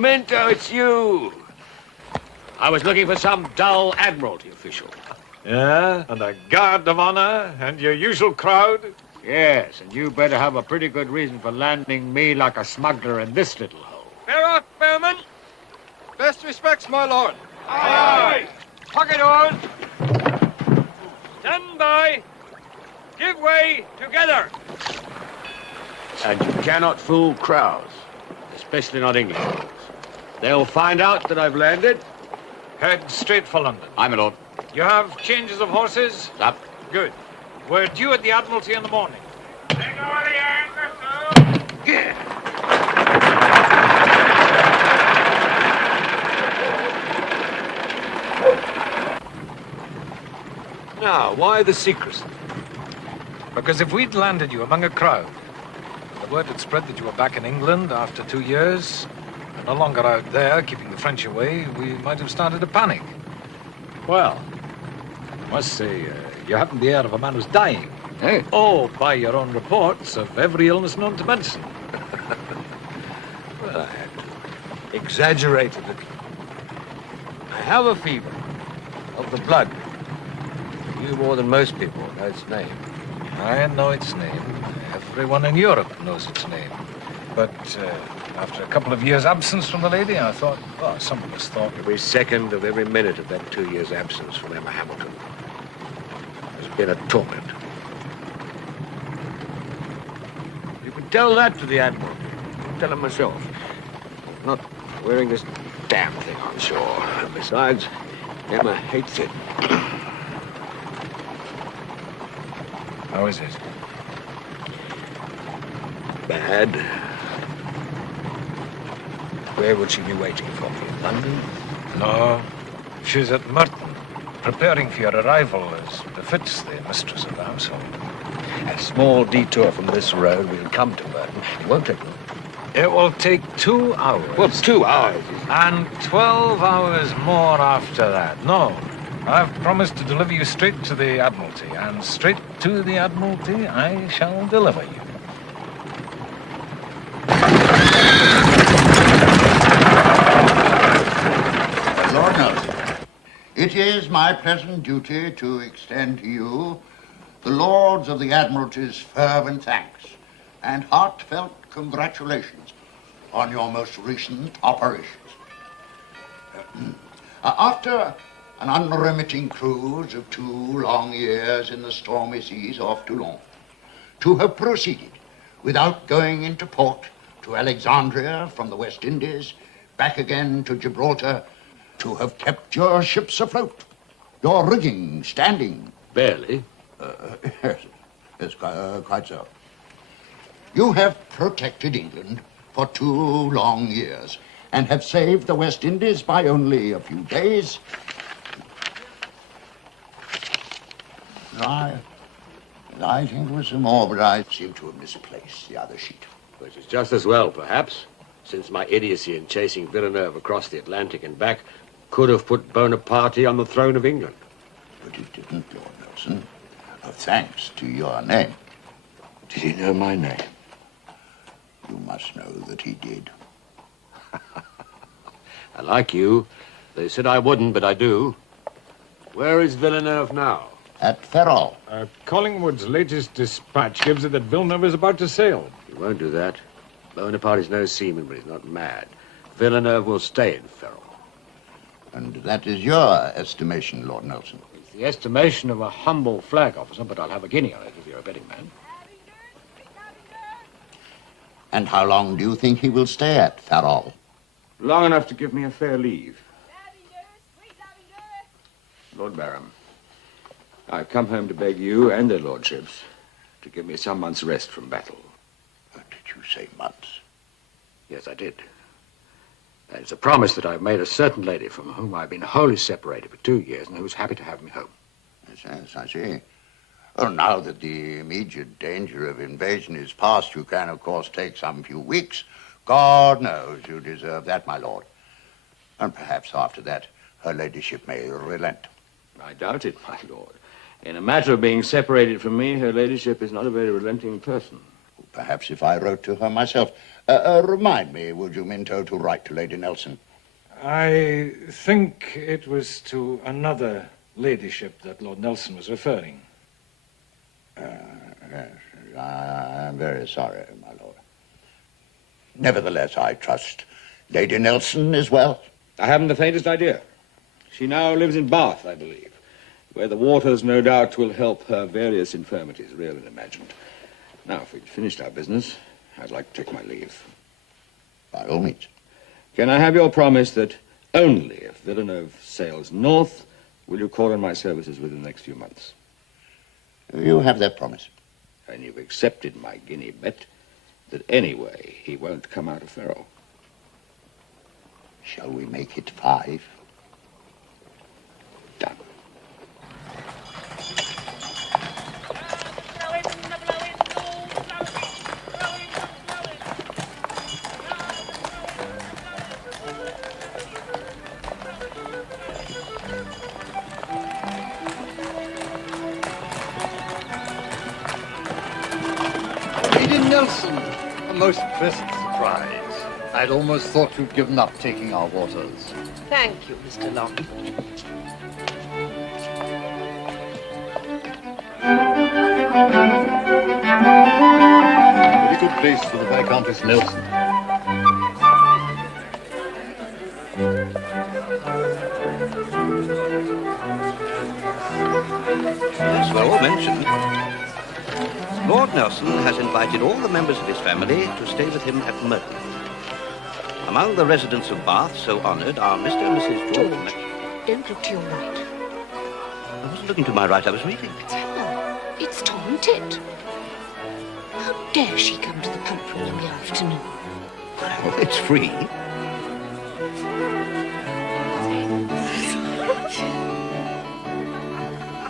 Minto, it's you. I was looking for some dull Admiralty official. Yeah, and a guard of honor, and your usual crowd? Yes, and you better have a pretty good reason for landing me like a smuggler in this little hole. Bear up, Bearman. Best respects, my lord. Aye! Pocket on. Stand by. Give way together. And you cannot fool crowds, especially not English ones. They'll find out that I've landed. Head straight for London. Aye, my lord. You have changes of horses? Up. Good. We're due at the Admiralty in the morning. Now, why the secrecy? Because if we'd landed you among a crowd, the word had spread that you were back in England after 2 years, and no longer out there keeping the French away, we might have started a panic. Well, I must say, you haven't the air of a man who's dying. Hey. Oh, by your own reports of every illness known to medicine. Well, I exaggerated it. I have a fever of the blood. You more than most people know its name. I know its name. Everyone in Europe knows its name. But after a couple of years' absence from the lady, I thought, well, some of us thought... Every second of every minute of that 2 years' absence from Emma Hamilton has been a torment. You can tell that to the Admiral. Tell him myself. I'm not wearing this damn thing on shore. And besides, Emma hates it. How is it? Bad. Where would she be waiting for me? In London? No, she's at Merton, preparing for your arrival as befits the mistress of the household. A small detour from this road, we'll come to Merton, won't it? It will take 2 hours. Well, 2 hours. And 12 hours more after that. No, I've promised to deliver you straight to the Admiralty, and straight to the Admiralty I shall deliver you. Lord Nelson, it is my pleasant duty to extend to you the Lords of the Admiralty's fervent thanks and heartfelt congratulations on your most recent operations. After an unremitting cruise of 2 long years in the stormy seas off Toulon, to have proceeded without going into port to Alexandria from the West Indies, back again to Gibraltar, to have kept your ships afloat, your rigging standing. Barely. Yes, quite so. You have protected England for 2 long years and have saved the West Indies by only a few days. I think there was some more, but I seem to have misplaced the other sheet. Which is just as well, perhaps, since my idiocy in chasing Villeneuve across the Atlantic and back could have put Bonaparte on the throne of England. But it didn't, Lord Nelson. Thanks to your name. Did he know my name? You must know that he did. I like you. They said I wouldn't, but I do. Where is Villeneuve now? At Ferrol. Collingwood's latest dispatch gives it that Villeneuve is about to sail. He won't do that. Bonaparte is no seaman, but he's not mad. Villeneuve will stay in Ferrol. And that is your estimation, Lord Nelson. It's the estimation of a humble flag officer, but I'll have a guinea on it if you're a betting man. And how long do you think he will stay at Ferrol? Long enough to give me a fair leave. Lord Barham, I've come home to beg you and their lordships to give me some months' rest from battle. Did you say months? Yes, I did. It's a promise that I've made a certain lady from whom I've been wholly separated for 2 years and who's happy to have me home. Yes, I see. Well, now that the immediate danger of invasion is past, you can, of course, take some few weeks. God knows you deserve that, my lord. And perhaps after that, her ladyship may relent. I doubt it, my lord. In a matter of being separated from me, her ladyship is not a very relenting person. Perhaps if I wrote to her myself. Remind me, would you, Minto, to write to Lady Nelson? I think it was to another ladyship that Lord Nelson was referring. Yes, I'm very sorry, my lord. Nevertheless, I trust Lady Nelson is well. I haven't the faintest idea. She now lives in Bath, I believe, where the waters, no doubt, will help her various infirmities, real and imagined. Now, if we've finished our business, I'd like to take my leave. By all means. Can I have your promise that only if Villeneuve sails north will you call in my services within the next few months? You have that promise. And you've accepted my guinea bet that anyway he won't come out of Ferrol. Shall we make it 5? Done. Lady Nelson, a most pleasant surprise. I'd almost thought you'd given up taking our waters. Thank you, Mr. Long. Very good place for the Viscountess Nelson. As well mentioned, Lord Nelson has invited all the members of his family to stay with him at Merton. Among the residents of Bath so honoured are Mr. and Mrs. George Matcham. Don't look to your right. I wasn't looking to my right, I was reading. It's her. It's Tom Tit. How dare she come to the pump room in the afternoon? Well, it's free.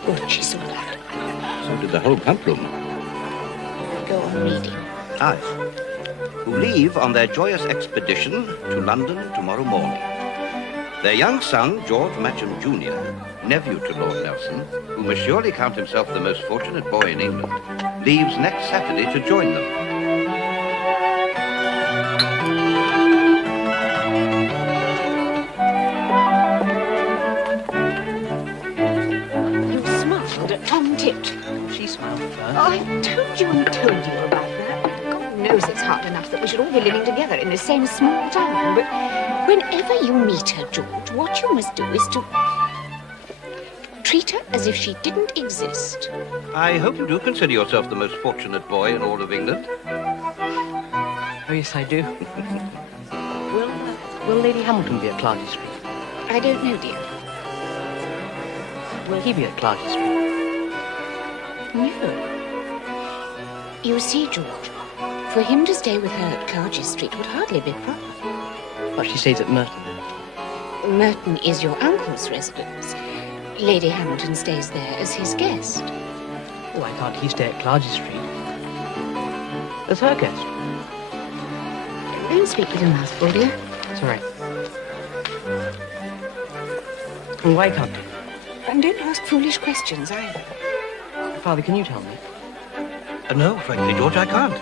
Oh, she saw that. So did the whole pump room. Go on reading. Aye. Who leave on their joyous expedition to London tomorrow morning. Their young son, George Matcham Jr., nephew to Lord Nelson, who must surely count himself the most fortunate boy in England, leaves next Saturday to join them. You smiled at Tom Tit. She smiled first. Oh, I told you about that. God knows it's hard enough that we should all be living together in the same small town, but whenever you meet her, George, what you must do is to treat her as if she didn't exist. I hope you do consider yourself the most fortunate boy in all of England. Oh, yes, I do. Will Lady Hamilton be at Clarges Street? I don't know, dear. Will he be at Clarges Street? No. You see, George, for him to stay with her at Clarges Street would hardly be proper. But she stays at Merton. Merton is your uncle's residence. Lady Hamilton stays there as his guest. Why can't he stay at Clarges Street as her guest? Don't speak with your mouth full, dear. Sorry. And why can't he? And don't ask foolish questions either. Father, can you tell me? No, frankly, George, I can't.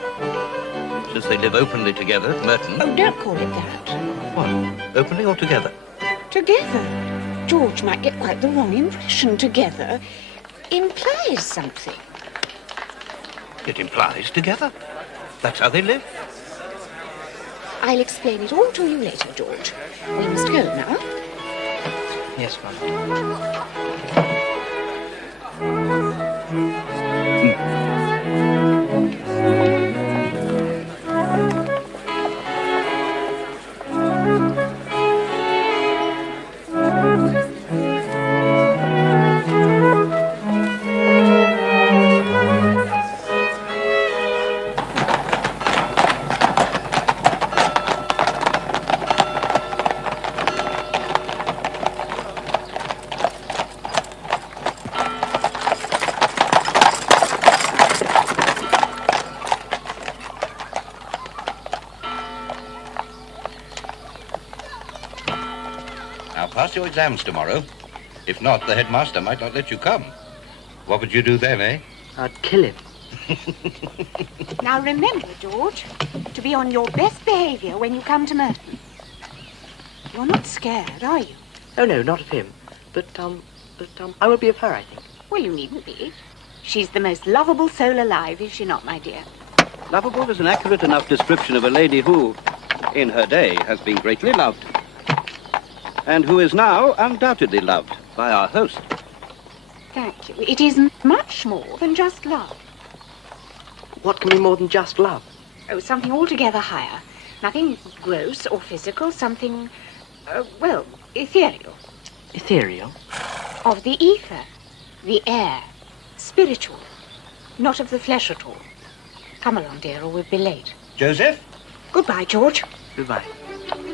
Since they live openly together at Merton. Oh, don't call it that. What? Openly or together? Together. George might get quite the wrong impression. Together implies something. It implies together. That's how they live. I'll explain it all to you later, George. We must go now. Yes, Father. Pass your exams tomorrow. If not, the headmaster might not let you come. What would you do then, eh? I'd kill him. Now remember, George, to be on your best behaviour when you come to Merton. You're not scared, are you? Oh, no, not of him. But I will be of her, I think. Well, you needn't be. She's the most lovable soul alive, is she not, my dear? Lovable is an accurate enough description of a lady who, in her day, has been greatly loved. And who is now undoubtedly loved by our host. Thank you. It isn't much more than just love. What can be more than just love? Oh, something altogether higher. Nothing gross or physical, something, well, ethereal. Ethereal? Of the ether, the air, spiritual, not of the flesh at all. Come along, dear, or we'll be late. Joseph? Goodbye, George. Goodbye.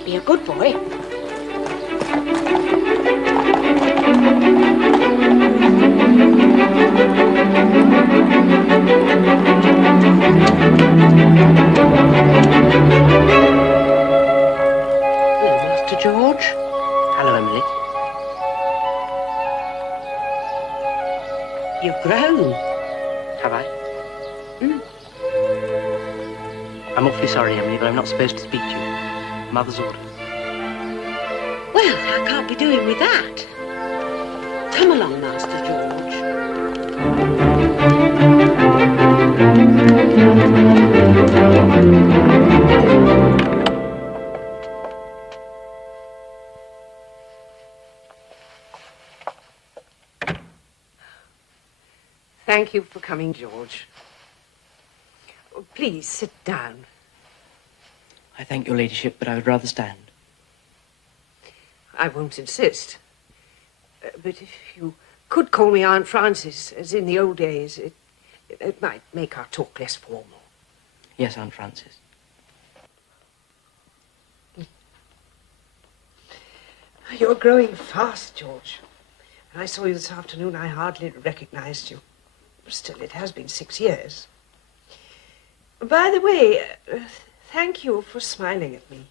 Be a good boy. Hello, Master George. Hello, Emily. You've grown. Have I? I'm awfully sorry, Emily, but I'm not supposed to speak to you. Mother's orders. Well, I can't be doing with that. Come along, Master George. Thank you for coming, George. Oh, please, sit down. I thank your ladyship, but I would rather stand. I won't insist. But if you could call me Aunt Frances, as in the old days, it might make our talk less formal. Yes, Aunt Frances. You're growing fast, George. When I saw you this afternoon, I hardly recognized you. Still, it has been 6 years. By the way, thank you for smiling at me.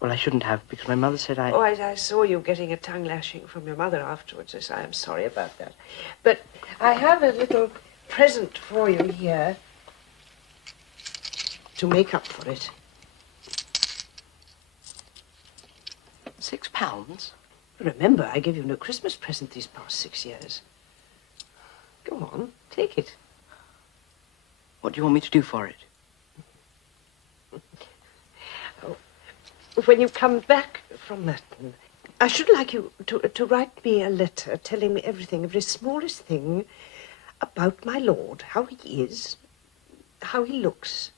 Well, I shouldn't have, because my mother said Oh, I saw you getting a tongue lashing from your mother afterwards. Yes, I am sorry about that. But I have a little present for you here to make up for it. £6? Remember, I gave you no Christmas present these past 6 years. Go on, take it. What do you want me to do for it? When you come back from Merton, I should like you to write me a letter telling me everything, every smallest thing about my lord, how he is, how he looks,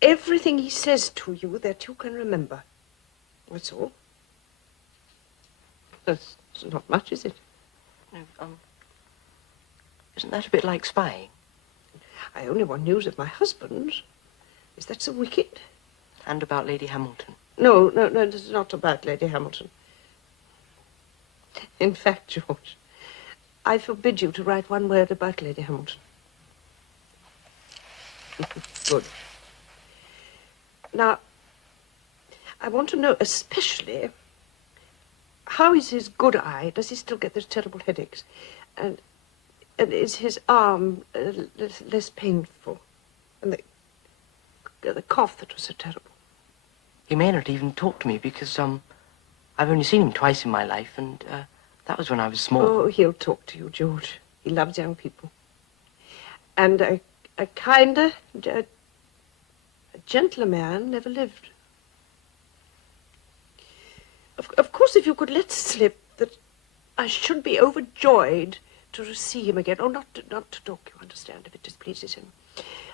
everything he says to you that you can remember. That's all. That's not much, is it? No, isn't that a bit like spying? I only want news of my husband. Is that so wicked? And about Lady Hamilton. No, it's not about Lady Hamilton. In fact, George, I forbid you to write one word about Lady Hamilton. Good. Now, I want to know especially, how is his good eye? Does he still get those terrible headaches? And is his arm less painful? And the cough that was so terrible? He may not even talk to me because, I've only seen him twice in my life, and that was when I was small. Oh, he'll talk to you, George. He loves young people. And a kinder, a gentler man never lived. Of course, if you could let slip that I should be overjoyed to see him again. Oh, not to talk, you understand, if it displeases him.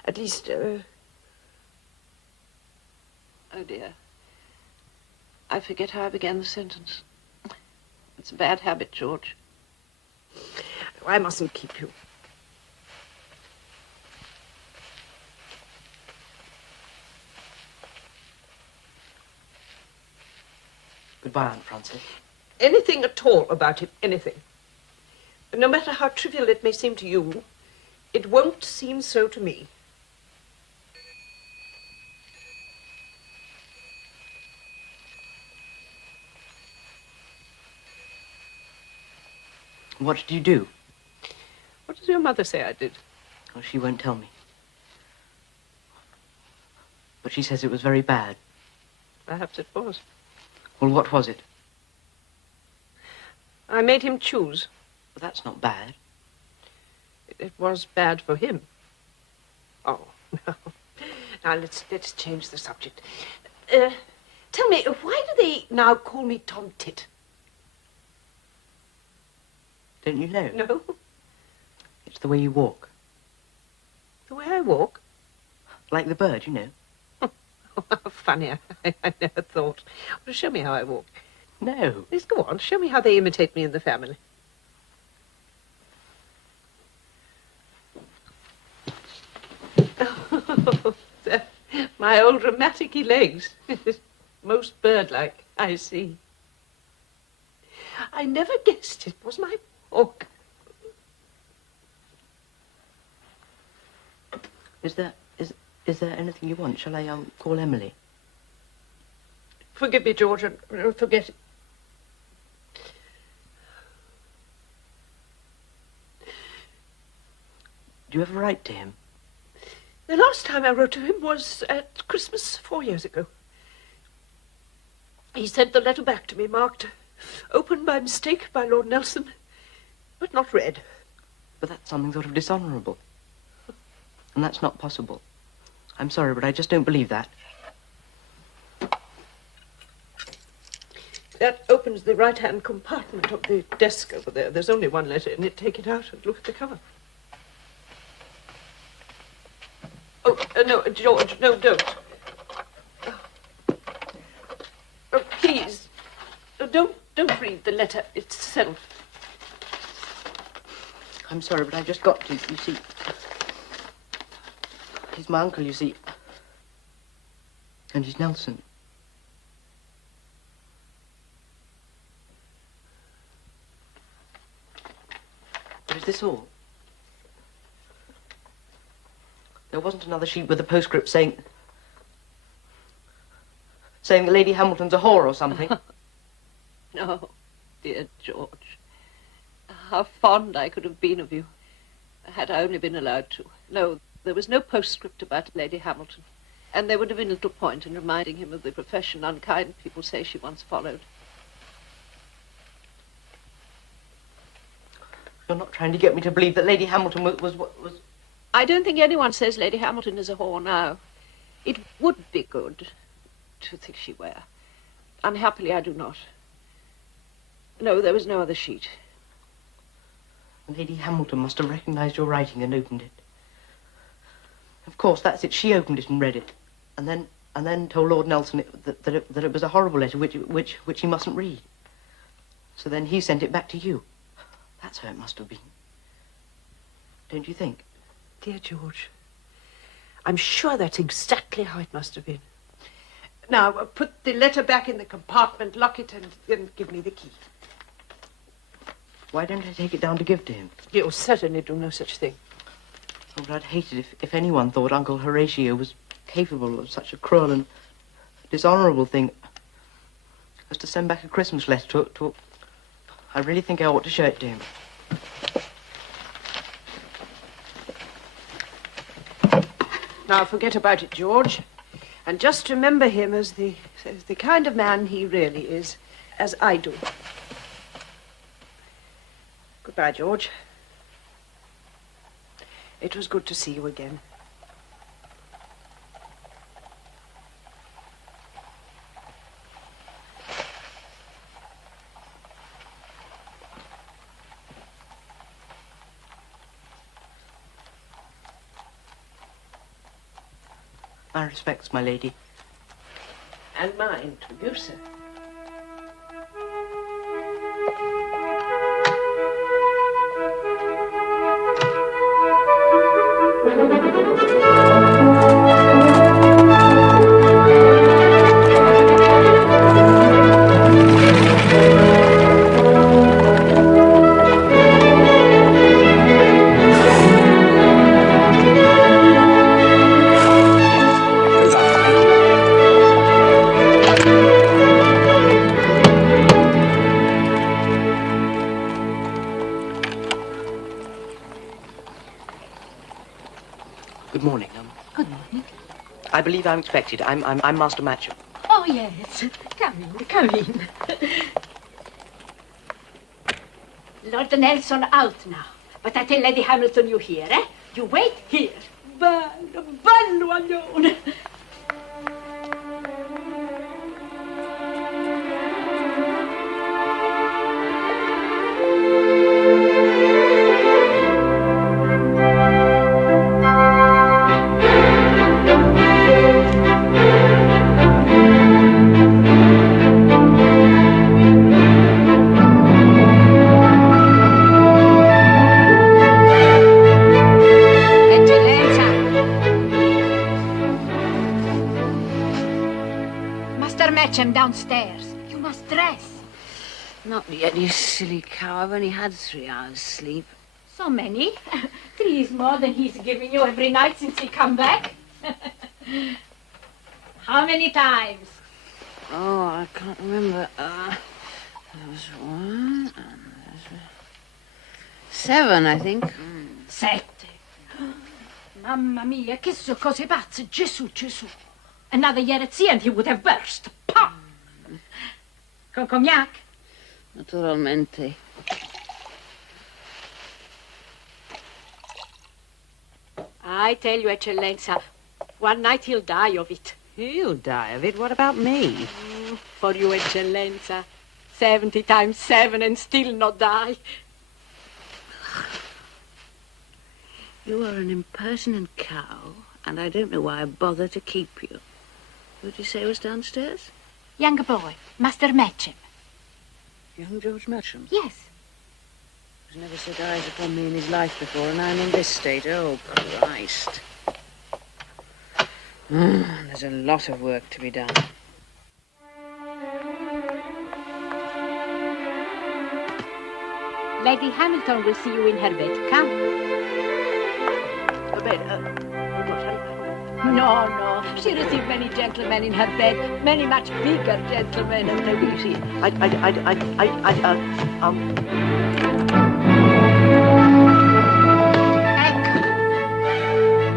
At least, oh, dear. I forget how I began the sentence. It's a bad habit, George. I mustn't keep you. Goodbye, Aunt Frances. Anything at all about him, anything. No matter how trivial it may seem to you, it won't seem so to me. What did you do? What does your mother say I did? Oh, she won't tell me. But she says it was very bad. Perhaps it was. Well, what was it? I made him choose. Well, that's not bad. It was bad for him. Oh, no. Now, let's change the subject. Tell me, why do they now call me Tom Tit? Don't you know? No. It's the way you walk. The way I walk? Like the bird, you know. Oh, how funny. I never thought. Well, show me how I walk. No. Please go on. Show me how they imitate me in the family. Oh, my old rheumatic-y legs. Most bird-like, I see. I never guessed it was my walk. Is there anything you want? Shall I call Emily? Forgive me, George, and forget it. Do you ever write to him? The last time I wrote to him was at Christmas 4 years ago. He sent the letter back to me, marked opened by mistake by Lord Nelson, but not read. But that's something sort of dishonourable. And that's not possible. I'm sorry, but I just don't believe that. That opens the right-hand compartment of the desk over there. There's only one letter in it. Take it out and look at the cover. Oh, no, George, no, don't. Oh, please. Don't read the letter itself. I'm sorry, but I've just got to, you see. He's my uncle, you see. And he's Nelson. this all? There wasn't another sheet with a postscript saying that Lady Hamilton's a whore or something? No, dear George. How fond I could have been of you, had I only been allowed to. No, there was no postscript about Lady Hamilton, and there would have been little point in reminding him of the profession unkind people say she once followed. You're not trying to get me to believe that Lady Hamilton was... I don't think anyone says Lady Hamilton is a whore now. It would be good to think she were. Unhappily, I do not. No, there was no other sheet. Lady Hamilton must have recognized your writing and opened it. Of course, that's it. She opened it and read it, and then told Lord Nelson that it was a horrible letter which he mustn't read. So then he sent it back to you. That's how it must have been. Don't you think? Dear George, I'm sure that's exactly how it must have been. Now, put the letter back in the compartment, lock it, and then give me the key. Why don't I take it down to give to him? You'll certainly do no such thing. Oh, but I'd hate it if anyone thought Uncle Horatio was capable of such a cruel and dishonorable thing as to send back a Christmas letter to I really think I ought to show it to him. Now, forget about it, George. And just remember him as the kind of man he really is, as I do. Goodbye, George. It was good to see you again. My respects, my lady. And mine to you, sir. Good morning. Good morning. I believe I'm expected. I'm Master Matcham. Oh, yes. Come in, come in. Lord Nelson out now. But I tell Lady Hamilton you here, eh? You wait here. Bello, bello, aglione. Matcham downstairs. You must dress. Not yet, you silly cow. I've only had 3 hours sleep. So many? 3 is more than he's giving you every night since he come back. How many times? Oh, I can't remember. There was 1 and there's 7, I think. 7. Mamma mia, che so cose pazze. Gesù, Gesù. Another Yeretzi and he would have burst. Pah! Con cognac? Naturalmente. I tell you, Eccellenza, one night he'll die of it. He'll die of it? What about me? For you, Eccellenza. 70 times 7 and still not die. You are an impertinent cow, and I don't know why I bother to keep you. Who did you say was downstairs? Younger boy, Master Matcham. Young George Matcham? Yes. He's never set eyes upon me in his life before, and I'm in this state. Oh, Christ. There's a lot of work to be done. Lady Hamilton will see you in her bed. Come. The bed. No, no. She received many gentlemen in her bed, many much bigger gentlemen. No, you see,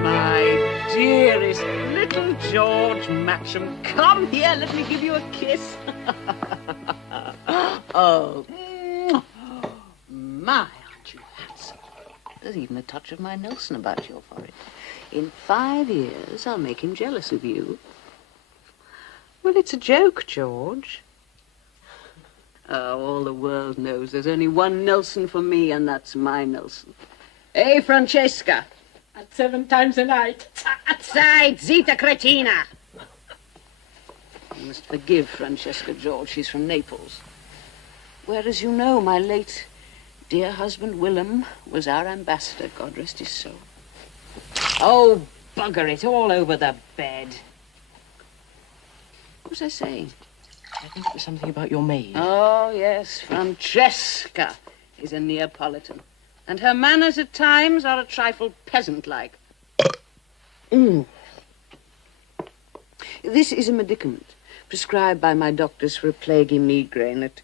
My dearest little George Matcham, come here, let me give you a kiss. Oh, my, aren't you handsome? There's even a touch of my Nelson about your forehead. In 5 years, I'll make him jealous of you. Well, it's a joke, George. Oh, all the world knows there's only one Nelson for me, and that's my Nelson. Hey, Francesca. At 7 times a night. Outside, zita cretina. You must forgive Francesca, George. She's from Naples. Whereas, you know, my late dear husband, Willem, was our ambassador, God rest his soul. Oh, bugger it, all over the bed. What was I saying? I think it was something about your maid. Oh, yes, Francesca is a Neapolitan. And her manners at times are a trifle peasant-like. This is a medicament prescribed by my doctors for a plaguey migraine that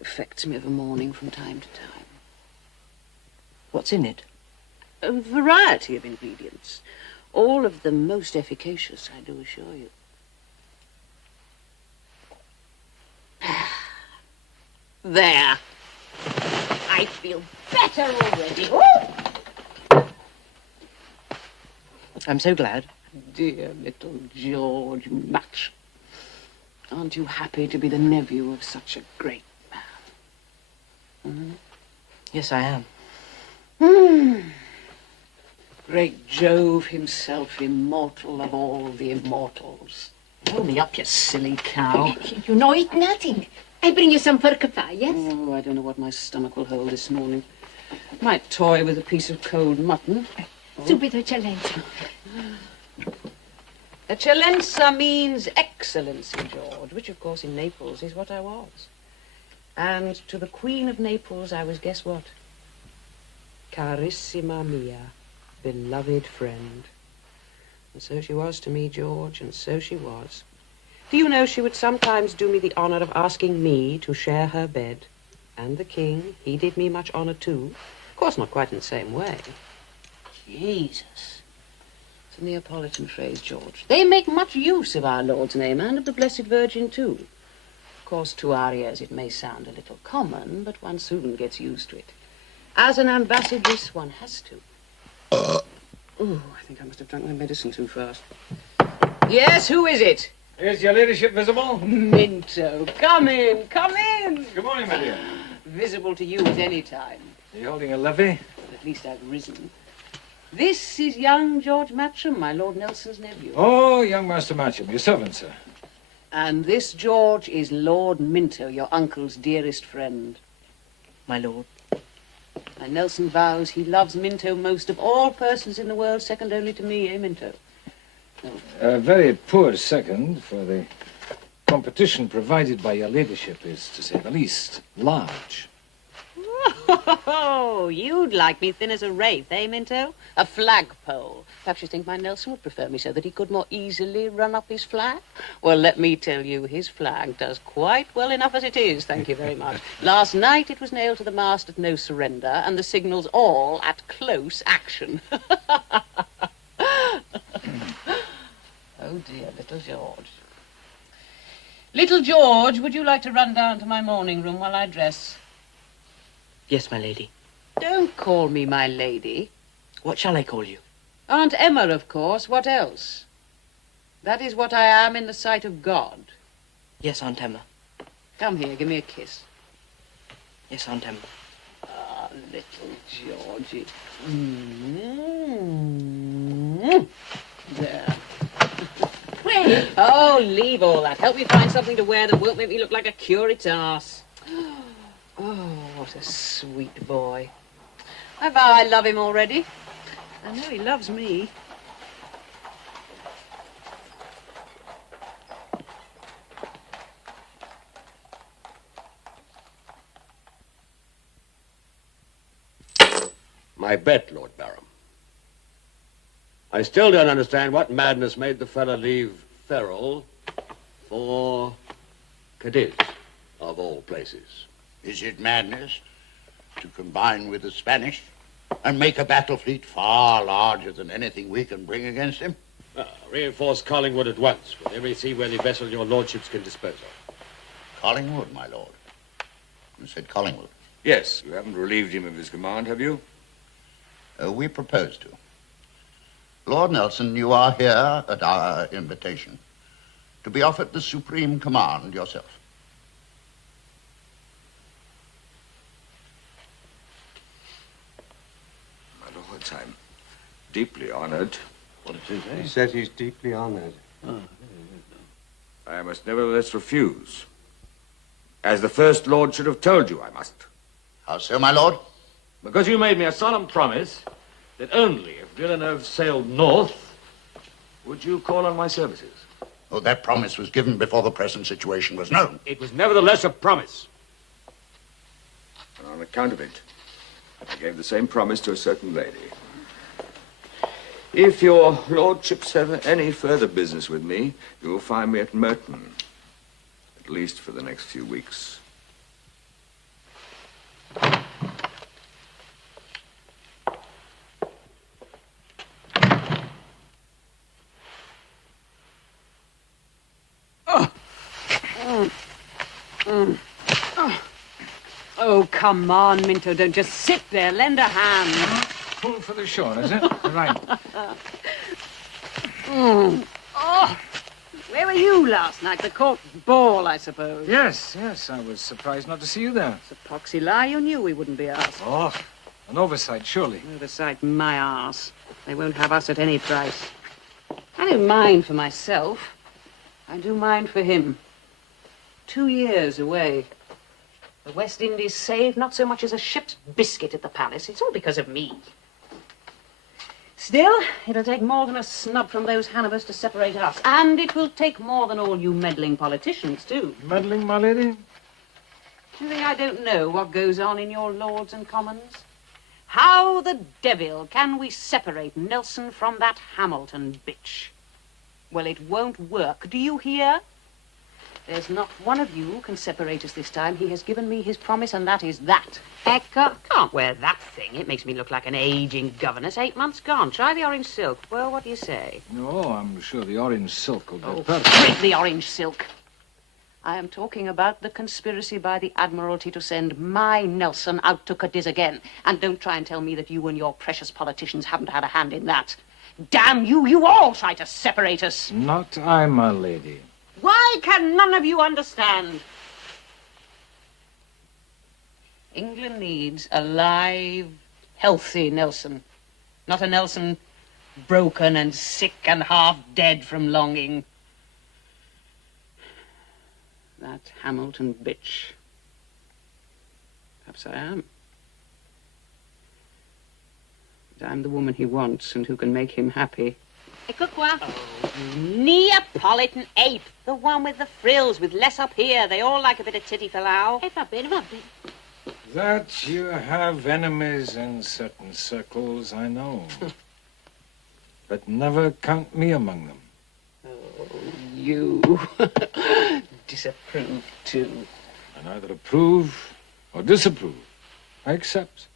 affects me of a morning from time to time. What's in it? A variety of ingredients. All of them most efficacious, I do assure you. There. I feel better already. I'm so glad. Dear little George Matcham. Aren't you happy to be the nephew of such a great man? Yes, I am. Great Jove himself, immortal of all the immortals. Pull me up, you silly cow. You know it nothing. I bring you some pork pie, yes? Oh, I don't know what my stomach will hold this morning. Might toy with a piece of cold mutton. Subito eccellenza. Eccellenza means excellency, George, which, of course, in Naples is what I was. And to the Queen of Naples, I was, guess what? Carissima mia, beloved friend. And so she was to me, George, and so she was. Do you know she would sometimes do me the honor of asking me to share her bed? And the king, he did me much honor, too. Of course, not quite in the same way. Jesus. It's a Neapolitan phrase, George. They make much use of our Lord's name and of the Blessed Virgin, too. Of course, to our ears it may sound a little common, but one soon gets used to it. As an ambassadress, one has to. Oh, I think I must have drunk my medicine too fast. Yes, who is it? Is your ladyship visible? Minto, come in, come in. Good morning, my dear. Visible to you at any time. Are you holding a levee? At least I've risen. This is young George Matcham, my Lord Nelson's nephew. Oh, young Master Matcham, your servant, sir. And this, George, is Lord Minto, your uncle's dearest friend. My lord. And Nelson vows he loves Minto most of all persons in the world, second only to me, eh, Minto? A very poor second, for the competition provided by your ladyship is, to say the least, large. Oh, you'd like me thin as a wraith, eh, Minto? A flagpole. Perhaps you think my Nelson would prefer me so that he could more easily run up his flag? Well, let me tell you, his flag does quite well enough as it is, thank you very much. Last night it was nailed to the mast at no surrender, and the signals all at close action. Oh, dear, little George. Little George, would you like to run down to my morning room while I dress? Yes, my lady. Don't call me my lady. What shall I call you? Aunt Emma, of course. What else? That is what I am in the sight of God. Yes, Aunt Emma. Come here, give me a kiss. Yes, Aunt Emma. Ah, little Georgie. Mm-hmm. There. Wait. Oh, leave all that. Help me find something to wear that won't make me look like a curate's ass. Oh, what a sweet boy. I vow I love him already. I know he loves me. my bet, Lord Barham. I still don't understand what madness made the fella leave Ferrol for Cadiz, of all places. Is it madness to combine with the Spanish and make a battle fleet far larger than anything we can bring against him? Reinforce Collingwood at once with every seaworthy vessel your lordships can dispose of. Collingwood, my lord. You said Collingwood. Yes, you haven't relieved him of his command, have you? We propose to. Lord Nelson, you are here at our invitation to be offered the supreme command yourself. My lords, I'm deeply honored. What did you say? He said he's deeply honored. I must nevertheless refuse. As the First Lord should have told you I must. How so, my lord? Because you made me a solemn promise that only if Villeneuve sailed north would you call on my services. Oh, that promise was given before the present situation was known. It was nevertheless a promise. And on account of it, I gave the same promise to a certain lady. If your lordships have any further business with me, you will find me at Merton, at least for the next few weeks. Oh, come on, Minto. Don't just sit there. Lend a hand. Pull for the shore, is it? Right. Oh, where were you last night? The court ball, I suppose. Yes, yes. I was surprised not to see you there. It's a poxy lie. You knew we wouldn't be asked. Oh, an oversight, surely. Oversight my arse. They won't have us at any price. I don't mind for myself. I do mind for him. 2 years away. The West Indies saved not so much as a ship's biscuit at the palace. It's all because of me. Still, it'll take more than a snub from those Hanovers to separate us. And it will take more than all you meddling politicians, too. Meddling, my lady? Do you think I don't know what goes on in your Lords and Commons? How the devil can we separate Nelson from that Hamilton bitch? Well, it won't work. Do you hear? There's not one of you who can separate us this time. He has given me his promise, and that is that. Ecca, can't wear that thing. It makes me look like an aging governess. 8 months gone. Try the orange silk. Well, what do you say? No, I'm sure the orange silk will be perfect. Quit the orange silk. I am talking about the conspiracy by the Admiralty to send my Nelson out to Cadiz again. And don't try and tell me that you and your precious politicians haven't had a hand in that. Damn you, you all try to separate us. Not I, my lady. Why can none of you understand? England needs a live, healthy Nelson. Not a Nelson broken and sick and half dead from longing. That Hamilton bitch. Perhaps I am. But I'm the woman he wants and who can make him happy. Neapolitan ape. The one with the frills, with less up here. They all like a bit of titty-fallow. That you have enemies in certain circles, I know. But never count me among them. Oh, you disapprove, too. I neither approve or disapprove. I accept.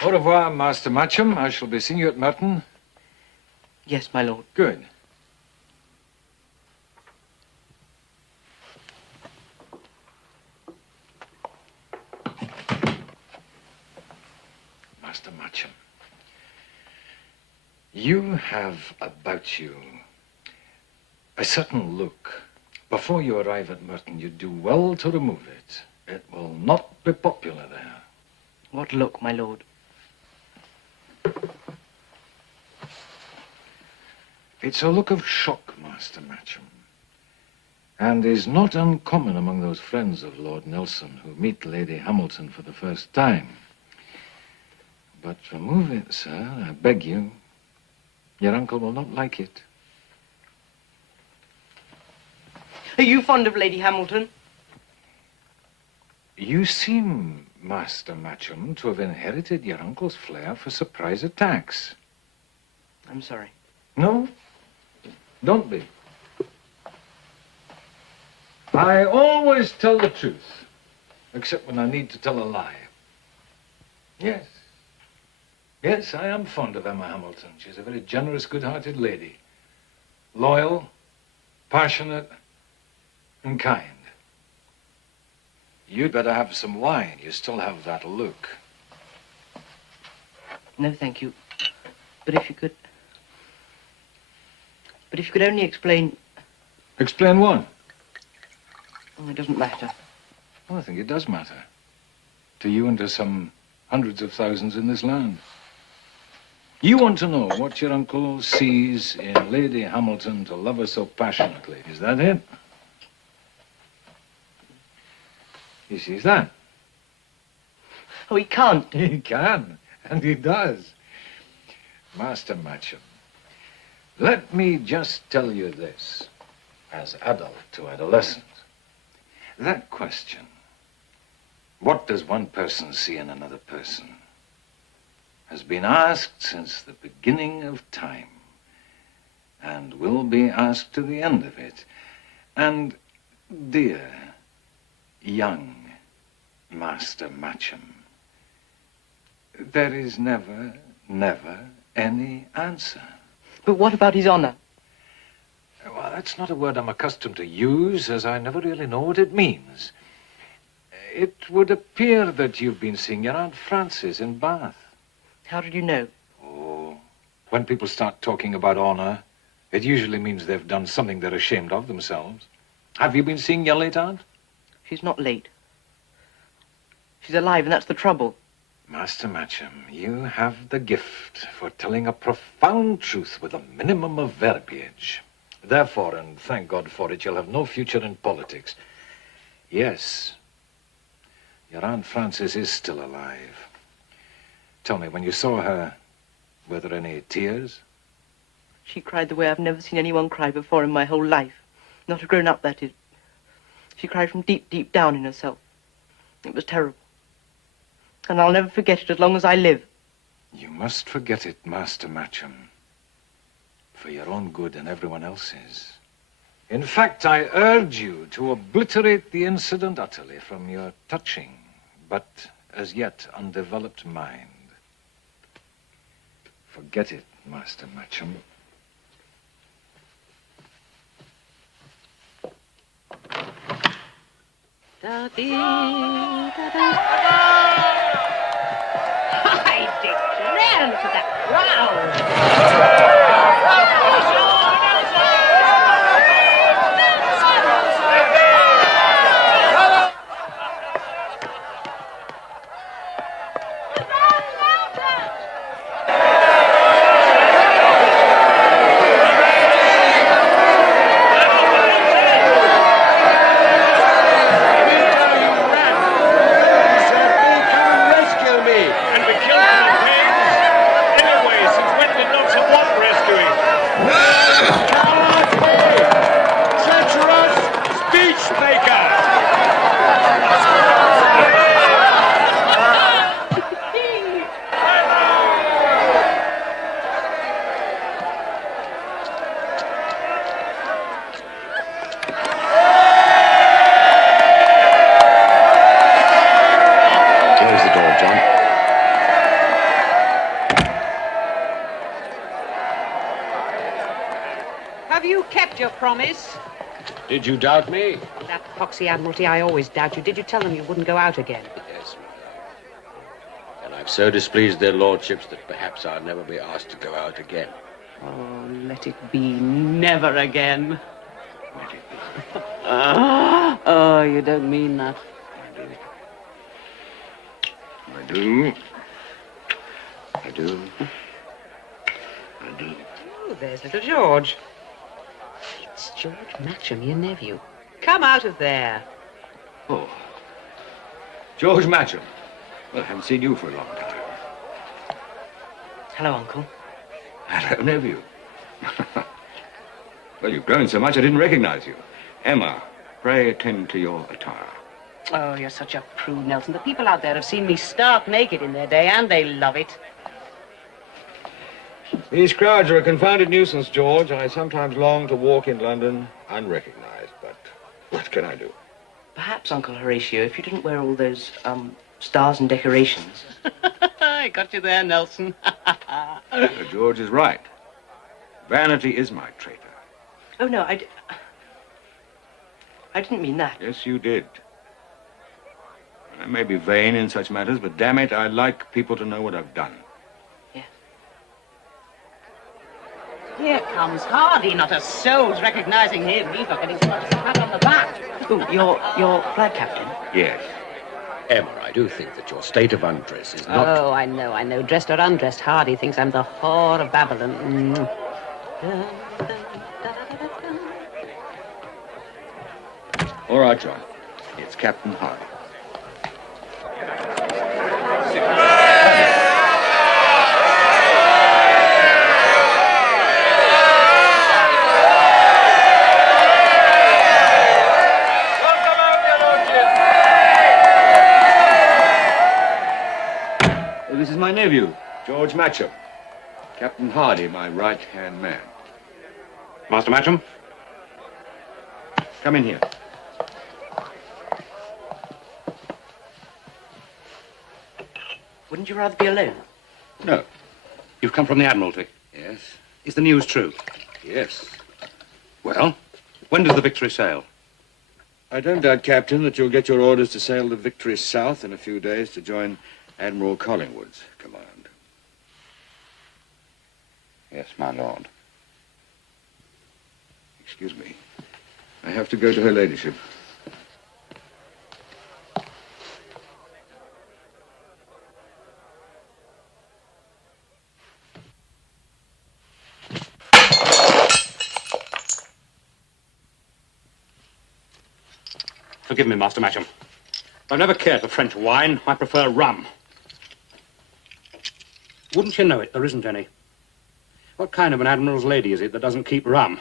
Au revoir, Master Matcham. I shall be seeing you at Merton. Yes, my lord. Good. Master Matcham, you have about you a certain look. Before you arrive at Merton, you do well to remove it. It will not be popular there. What look, my lord? It's a look of shock, Master Matcham. and is not uncommon among those friends of Lord Nelson who meet Lady Hamilton for the first time. But remove it, sir, I beg you. Your uncle will not like it. Are you fond of Lady Hamilton? You seem, Master Matcham, to have inherited your uncle's flair for surprise attacks. I'm sorry. No, don't be. I always tell the truth, except when I need to tell a lie. Yes. Yes, I am fond of Emma Hamilton. She's a very generous, good-hearted lady. Loyal, passionate, and kind. You'd better have some wine. You still have that look. No, thank you. But if you could... But if you could only explain... Explain what? Oh, it doesn't matter. Well, I think it does matter. To you and to some hundreds of thousands in this land. You want to know what your uncle sees in Lady Hamilton to love her so passionately. Is that it? He sees that. Oh, he can't. He can, and he does. Master Matcham, let me just tell you this, as adult to adolescent. That question, what does one person see in another person, has been asked since the beginning of time, and will be asked to the end of it. And, dear, young Master Matcham, there is never, never any answer. But what about his honor? Well, that's not a word I'm accustomed to use, as I never really know what it means. It would appear that you've been seeing your Aunt Frances in Bath. How did you know? Oh, when people start talking about honor, it usually means they've done something they're ashamed of themselves. Have you been seeing your late aunt? She's not late. She's alive, and that's the trouble. Master Matcham, you have the gift for telling a profound truth with a minimum of verbiage. Therefore, and thank God for it, you'll have no future in politics. Yes, your Aunt Frances is still alive. Tell me, when you saw her, were there any tears? She cried the way I've never seen anyone cry before in my whole life. Not a grown-up, that is. She cried from deep, deep down in herself. It was terrible. And I'll never forget it as long as I live. You must forget it, Master Matcham. For your own good and everyone else's. In fact, I urge you to obliterate the incident utterly from your touching, but as yet undeveloped mind. Forget it, Master Matcham. I declare, look at that crowd. Promise? Did you doubt me? That poxy Admiralty, I always doubt you. Did you tell them you wouldn't go out again? Yes, ma'am. And I've so displeased their lordships that perhaps I'll never be asked to go out again. Oh, let it be never again. Let it be. Oh, you don't mean that. I do. I do. I do. Oh, there's little George. It's George Matcham, your nephew. come out of there? Oh. George Matcham. Well, I haven't seen you for a long time. Hello, Uncle. Hello, nephew. Well, you've grown so much I didn't recognize you. Emma, pray attend to your attire. Oh, you're such a prude, Nelson. The people out there have seen me stark naked in their day, and they love it. These crowds are a confounded nuisance, George. I sometimes long to walk in London unrecognized, but what can I do? Perhaps, Uncle Horatio, if you didn't wear all those, stars and decorations. I got you there, Nelson. George is right. Vanity is my traitor. Oh, no, I didn't mean that. Yes, you did. I may be vain in such matters, but damn it, I like people to know what I've done. Here comes Hardy, not a soul's recognizing him. He's not getting so much as a pat on the back. Oh, your flag captain? Yes. Emma, I do think that your state of undress is not... Oh, I know. Dressed or undressed, Hardy thinks I'm the whore of Babylon. All right, John. It's Captain Hardy. This is my nephew, George Matcham. Captain Hardy, my right-hand man. Master Matcham? Come in here. Wouldn't you rather be alone? No. You've come from the Admiralty? Yes. Is the news true? Yes. Well, when does the Victory sail? I don't doubt, Captain, that you'll get your orders to sail the Victory south in a few days to join Admiral Collingwood's command. Yes, my lord. Excuse me. I have to go to her ladyship. Forgive me, Master Matcham. I've never cared for French wine. I prefer rum. Wouldn't you know it, there isn't any. What kind of an admiral's lady is it that doesn't keep rum?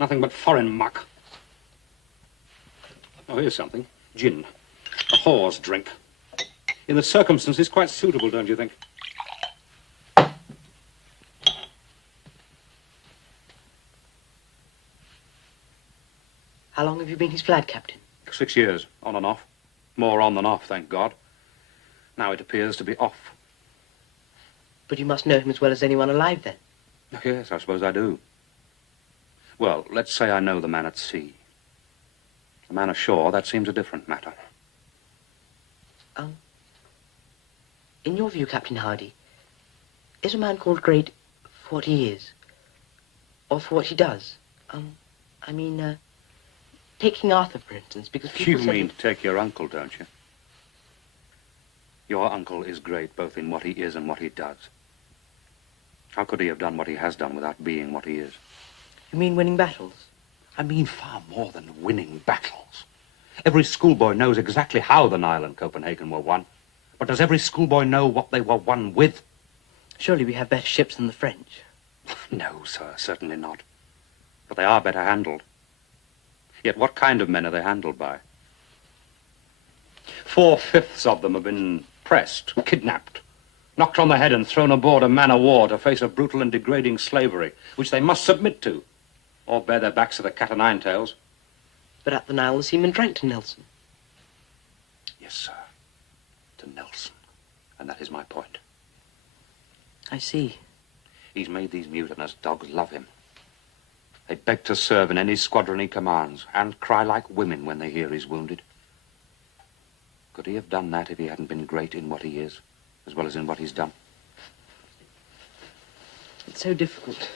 Nothing but foreign muck. Oh, here's something. Gin. A whore's drink. In the circumstances, quite suitable, don't you think? How long have you been his flag captain? 6 years, on and off. More on than off, thank God. Now it appears to be off. But you must know him as well as anyone alive, then. Yes, I suppose I do. Well, let's say I know the man at sea. The man ashore, that seems a different matter. In your view, Captain Hardy, is a man called great for what he is? Or for what he does? Take King Arthur, for instance, because people You say mean take your uncle, don't you? Your uncle is great both in what he is and what he does. How could he have done what he has done without being what he is? You mean winning battles? I mean far more than winning battles. Every schoolboy knows exactly how the Nile and Copenhagen were won. But does every schoolboy know what they were won with? Surely we have better ships than the French. No, sir, certainly not. But they are better handled. Yet what kind of men are they handled by? 4/5 of them have been pressed, kidnapped, knocked on the head and thrown aboard a man-of-war to face a brutal and degrading slavery, which they must submit to, or bear their backs to the cat o' nine tails. But at the Nile, the seamen drank to Nelson. Yes, sir, to Nelson. And that is my point. I see. He's made these mutinous dogs love him. They beg to serve in any squadron he commands, and cry like women when they hear he's wounded. Could he have done that if he hadn't been great in what he is, as well as in what he's done? It's so difficult.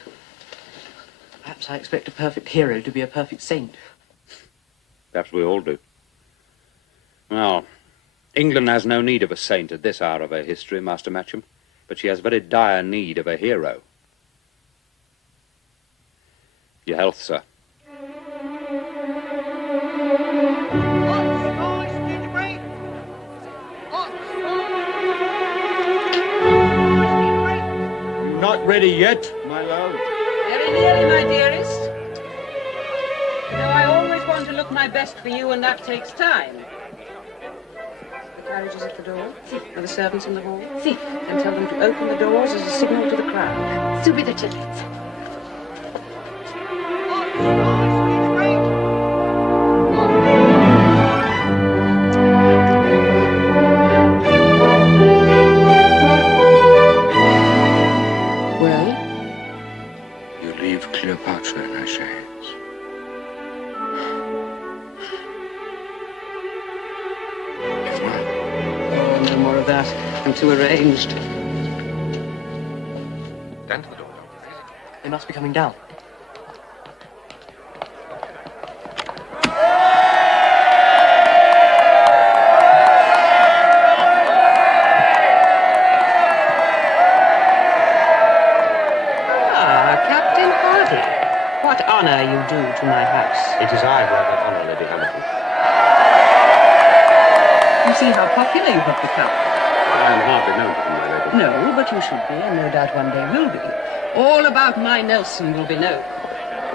Perhaps I expect a perfect hero to be a perfect saint. Perhaps we all do. Well, England has no need of a saint at this hour of her history, Master Matcham, but she has very dire need of a hero. Your health, sir. not ready yet, my love. Very nearly, my dearest. You know, I always want to look my best for you, and that takes time. The carriage is at the door. Are the servants in the hall? Si. And tell them to open the doors as a signal to the crowd. Subito, eccellenza. Well? You leave Cleopatra in her shades. Oh, no more of that. I'm too arranged. Stand to the door. They must be coming down. Ah, Captain Hardy. What honor you do to my house. It is I who have that honor, Lady Hamilton. You see how popular you have become. I am hardly known to them, my lady. No, but you should be, and no doubt one day will be. All about my Nelson will be known.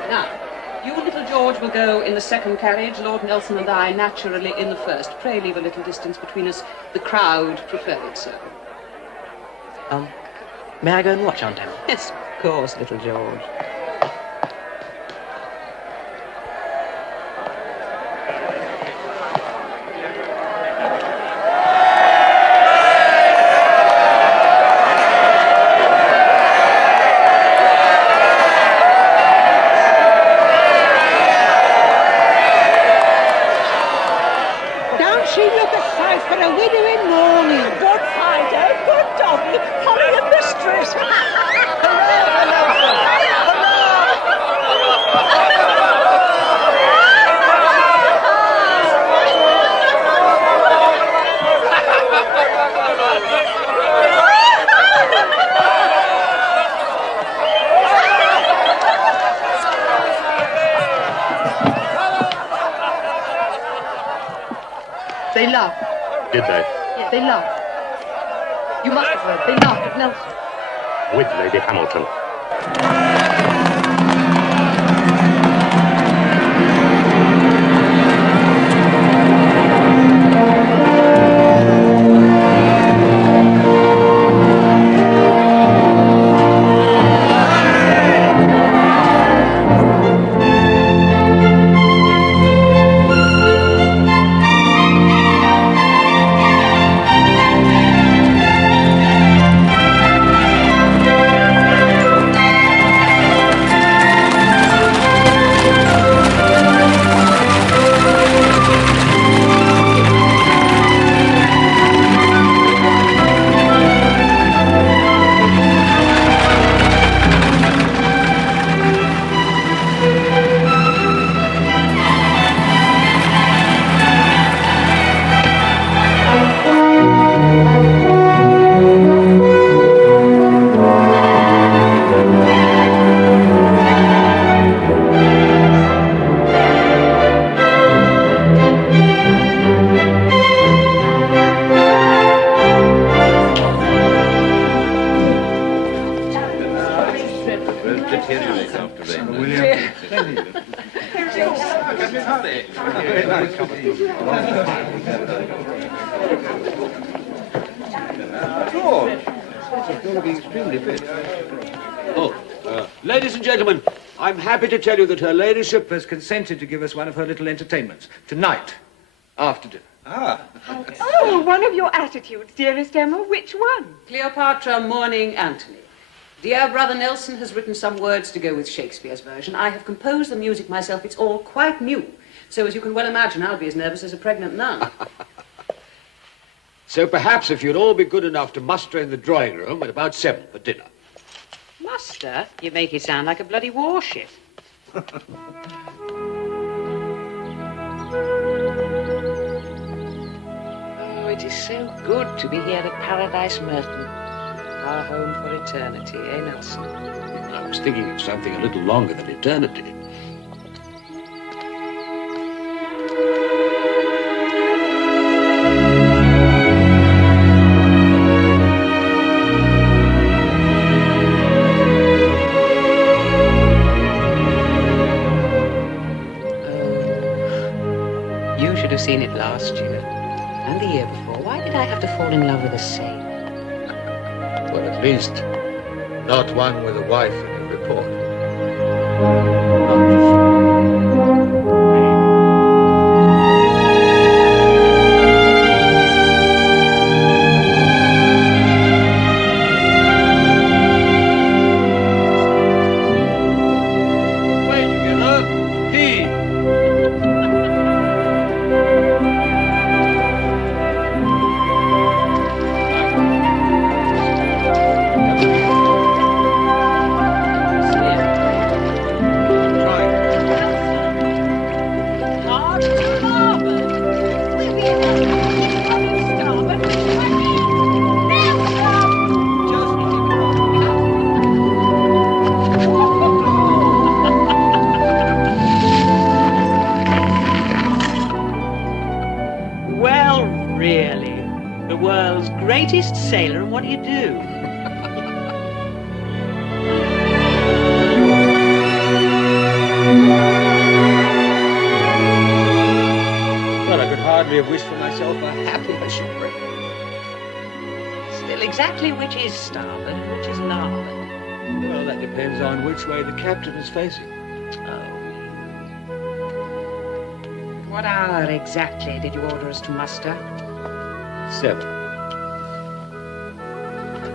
Now, you and little George will go in the second carriage, Lord Nelson and I naturally in the first. Pray leave a little distance between us. The crowd prefer it so. May I go and watch, Aunt Emma? Yes, of course, little George. Don't she look a sight for a widow in mourning? Good Fido, good doggy, holly a mistress. They laughed. Did they? Yes, they laughed. You must have heard. They laughed at Nelson. With Lady Hamilton. Ladies and gentlemen, I'm happy to tell you that her ladyship has consented to give us one of her little entertainments tonight, after dinner. Oh, one of your attitudes, dearest Emma. Which one? Cleopatra mourning Antony. Dear brother Nelson has written some words to go with Shakespeare's version. I have composed the music myself. It's all quite new. So as you can well imagine, I'll be as nervous as a pregnant nun. So perhaps if you'd all be good enough to muster in the drawing room at about 7 for dinner. Muster? You make it sound like a bloody warship. Oh, it is so good to be here at Paradise Merton. Our home for eternity, eh, Nelson? I was thinking of something a little longer than eternity. seen it last year. And the year before. Why did I have to fall in love with a sailor? Well, at least not one with a wife in every port. Well, really, the world's greatest sailor, and what do you do? Well, I could hardly have wished for myself a happier shipwreck. Still, exactly which is starboard and which is larboard? Well, that depends on which way the captain is facing. What hour exactly did you order us to muster? 7.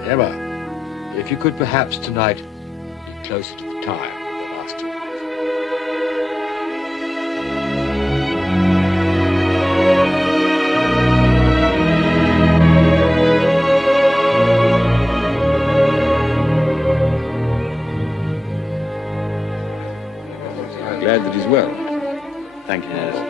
Emma, if you could perhaps tonight be closer to the time of the last 2 years. I'm glad that he's well. Thank you, Ned.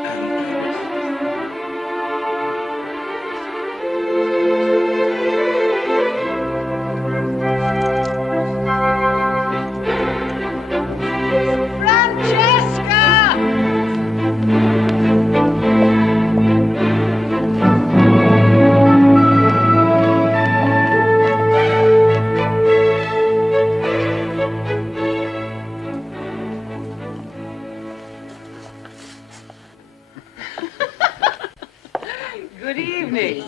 Good evening.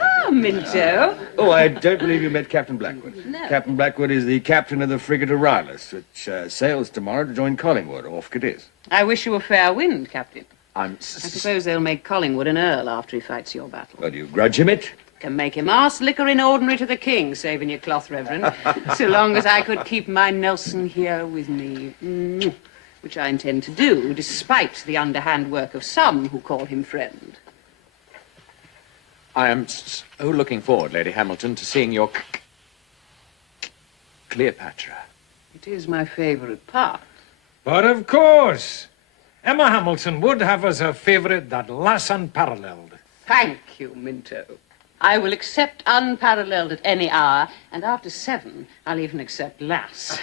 Ah, Minto. Oh, I don't believe you met Captain Blackwood. No. Captain Blackwood is the captain of the frigate Aurelius, which sails tomorrow to join Collingwood off Cadiz. I wish you a fair wind, Captain. I suppose they'll make Collingwood an earl after he fights your battle. Well, do you grudge him it? Can make him arse liquor in ordinary to the king, saving your cloth, Reverend. So long as I could keep my Nelson here with me. Which I intend to do, despite the underhand work of some who call him friend. I am so looking forward, Lady Hamilton, to seeing your Cleopatra. It is my favorite part. But of course, Emma Hamilton would have as her favorite that lass unparalleled. Thank you, Minto. I will accept unparalleled at any hour, and after 7, I'll even accept lass.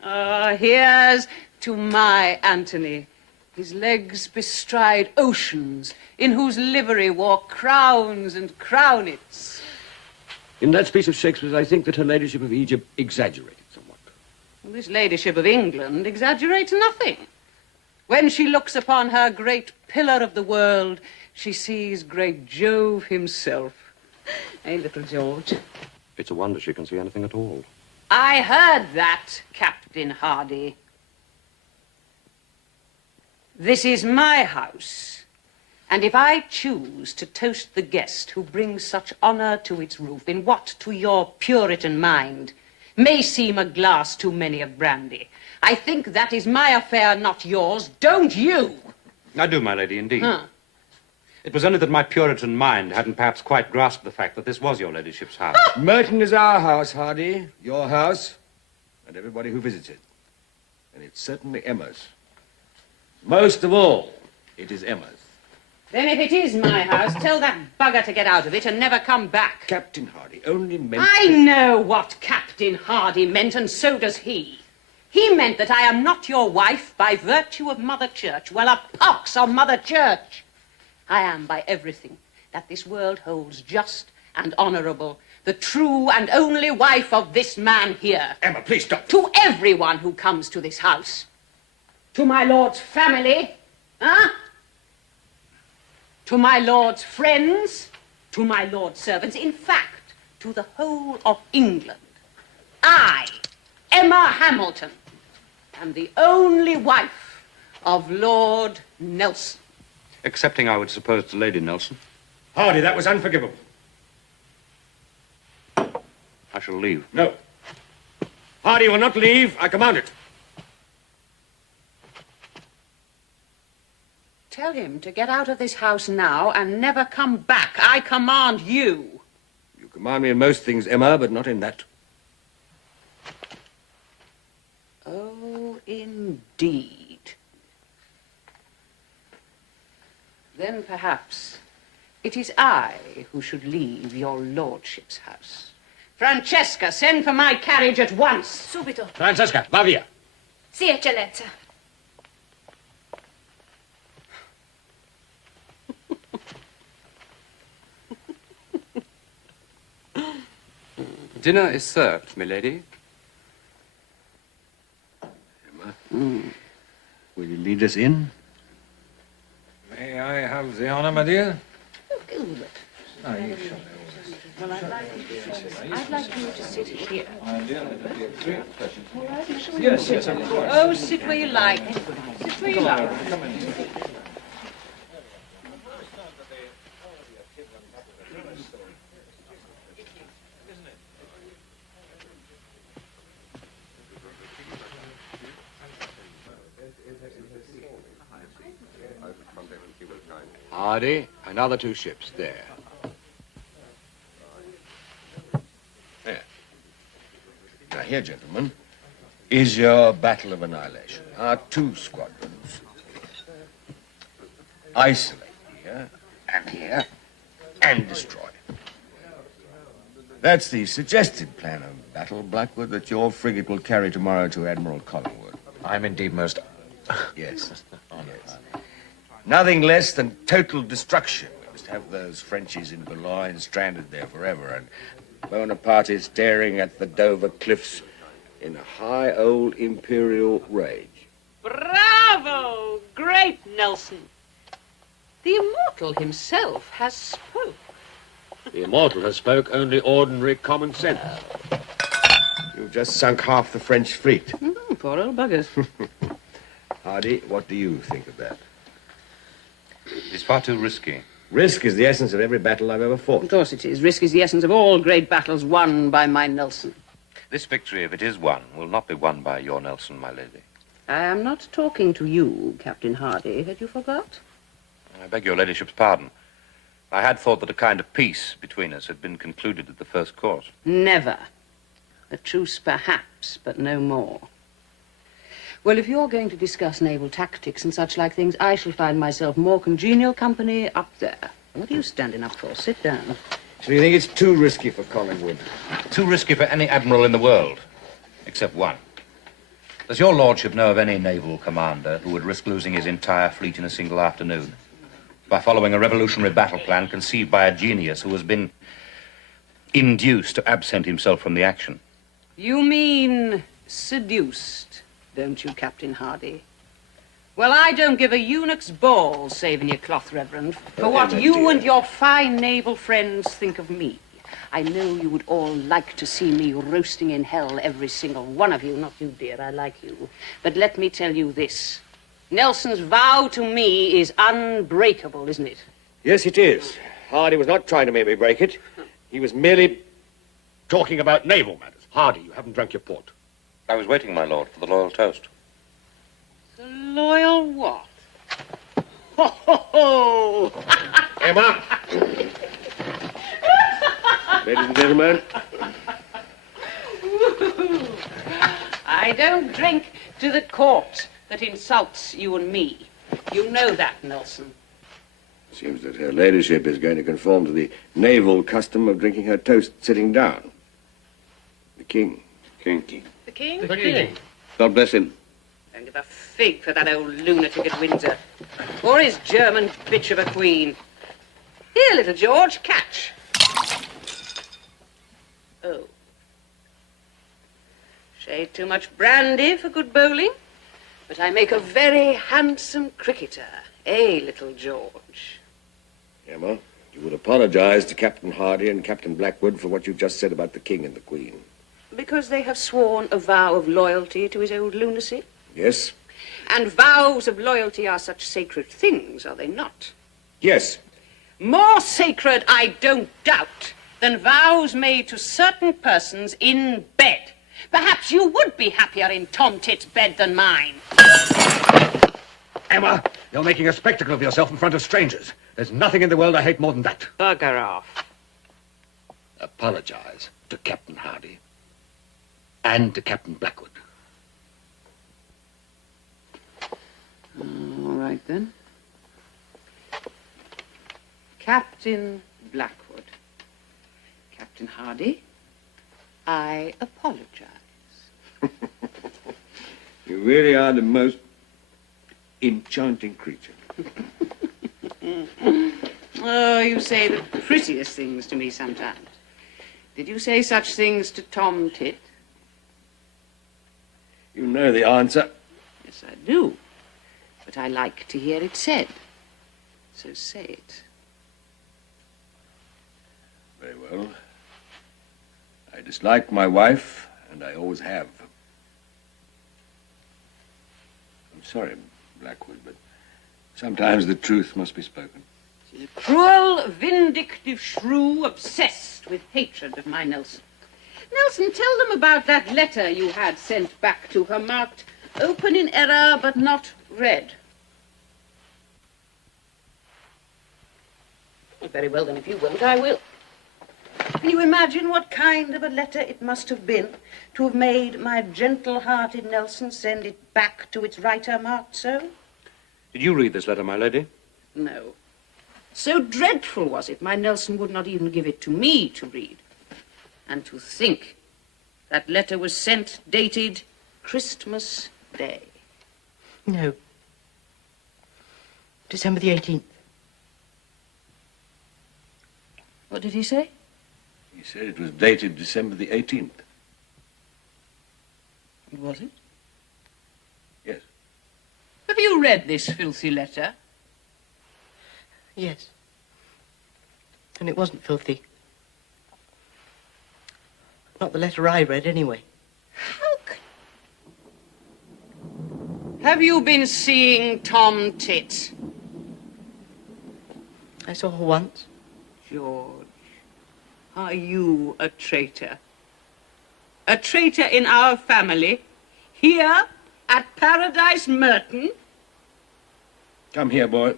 Here's to my Antony. His legs bestride oceans, in whose livery wore crowns and crownets. In that speech of Shakespeare's, I think that her ladyship of Egypt exaggerated somewhat. Well, this ladyship of England exaggerates nothing. When she looks upon her great pillar of the world, she sees great Jove himself. Eh, little George? It's a wonder she can see anything at all. I heard that, Captain Hardy. This is my house, and if I choose to toast the guest who brings such honor to its roof in what, to your Puritan mind, may seem a glass too many of brandy, I think that is my affair, not yours. Don't you? I do, my lady, indeed. Huh. It was only that my Puritan mind hadn't perhaps quite grasped the fact that this was your ladyship's house. Merton is our house, Hardy. Your house, and everybody who visits it. And it's certainly Emma's. Most of all, it is Emma's. Then if it is my house, tell that bugger to get out of it and never come back. Captain Hardy only meant... I know what Captain Hardy meant, and so does he. He meant that I am not your wife by virtue of Mother Church. Well, a pox on Mother Church. I am by everything that this world holds just and honorable, the true and only wife of this man here. Emma, please stop. To everyone who comes to this house. To my lord's family, huh? to my lord's friends, to my lord's servants, in fact, to the whole of England. I, Emma Hamilton, am the only wife of Lord Nelson. Excepting, I would suppose, to Lady Nelson. Hardy, that was unforgivable. I shall leave. No. Hardy will not leave. I command it. Tell him to get out of this house now and never come back. I command you. You command me in most things, Emma, but not in that. Oh, indeed. Then perhaps it is I who should leave your lordship's house. Francesca, send for my carriage at once. Subito. Francesca, va via. Sì, eccellenza. Dinner is served, milady. Emma, will you lead us in? May I have the honor, my dear? Oh, Gilbert. No, you shall. Well, I'd like you to sit here. Yes, yes, of course. Oh, sit where you like. Sit where you like. Hardy, another 2 ships there. There. Now here, gentlemen, is your battle of annihilation. Our 2 squadrons isolate here, and destroy. That's the suggested plan of battle, Blackwood, that your frigate will carry tomorrow to Admiral Collingwood. I'm indeed most... Yes, yes. Nothing less than total destruction. We must have those Frenchies in Boulogne stranded there forever, and Bonaparte is staring at the Dover cliffs in a high old imperial rage. Bravo! Great Nelson. The immortal himself has spoke. The immortal has spoke only ordinary common sense. You've just sunk half the French fleet. Poor old buggers. Hardy, what do you think of that? It's far too risky. Risk is the essence of every battle I've ever fought. Of course it is. Risk is the essence of all great battles won by my Nelson. This victory, if it is won, will not be won by your Nelson, my lady. I am not talking to you, Captain Hardy. Had you forgot? I beg your ladyship's pardon. I had thought that a kind of peace between us had been concluded at the first course. Never. A truce perhaps, but no more. Well, if you're going to discuss naval tactics and such like things, I shall find myself more congenial company up there. What are you standing up for? Sit down. So you think it's too risky for Collingwood? Too risky for any admiral in the world, except one. Does your lordship know of any naval commander who would risk losing his entire fleet in a single afternoon by following a revolutionary battle plan conceived by a genius who has been induced to absent himself from the action? You mean seduced, don't you, Captain Hardy? Well, I don't give a eunuch's ball, saving your cloth, Reverend, for what you and your fine naval friends think of me. I know you would all like to see me roasting in hell, every single one of you. Not you, dear, I like you. But let me tell you this. Nelson's vow to me is unbreakable, isn't it? Yes, it is. Hardy was not trying to make me break it. He was merely talking about naval matters. Hardy, you haven't drunk your port. I was waiting, my lord, for the loyal toast. The loyal what? Ho, ho, ho! Emma! Ladies and gentlemen. I don't drink to the court that insults you and me. You know that, Nelson. Seems that her ladyship is going to conform to the naval custom of drinking her toast sitting down. The king. The king? The king. God bless him. Don't give a fig for that old lunatic at Windsor. Or his German bitch of a queen. Here, little George, catch. Oh. Shade too much brandy for good bowling, but I make a very handsome cricketer. Eh, little George? Emma, you would apologize to Captain Hardy and Captain Blackwood for what you've just said about the King and the Queen. Because they have sworn a vow of loyalty to his old lunacy? Yes? And vows of loyalty are such sacred things, are they not? Yes. More sacred, I don't doubt, than vows made to certain persons in bed. Perhaps you would be happier in Tom Tit's bed than mine. Emma, you're making a spectacle of yourself in front of strangers. There's nothing in the world I hate more than that. Bugger off. Apologize to Captain Hardy and to Captain Blackwood. All right, then. Captain Blackwood. Captain Hardy, I apologize. You really are the most enchanting creature. Oh, you say the prettiest things to me sometimes. Did you say such things to Tom Tit? You know the answer. Yes, I do. But I like to hear it said. So say it. Very well. I dislike my wife, and I always have. I'm sorry, Blackwood, but sometimes the truth must be spoken. She's a cruel, vindictive shrew obsessed with hatred of my Nelson. Nelson, tell them about that letter you had sent back to her, marked open in error but not read. Very well, then, if you won't, I will. Can you imagine what kind of a letter it must have been to have made my gentle-hearted Nelson send it back to its writer marked so? Did you read this letter, my lady? No. So dreadful was it, my Nelson would not even give it to me to read. And to think that letter was sent dated Christmas Day. No. December the 18th. What did he say? He said it was dated December the 18th. Was it? Yes. Have you read this filthy letter? Yes. And it wasn't filthy. Not the letter I read, anyway. Have you been seeing Tom Tit? I saw her once. George, are you a traitor? A traitor in our family? Here at Paradise Merton? Come here, boy.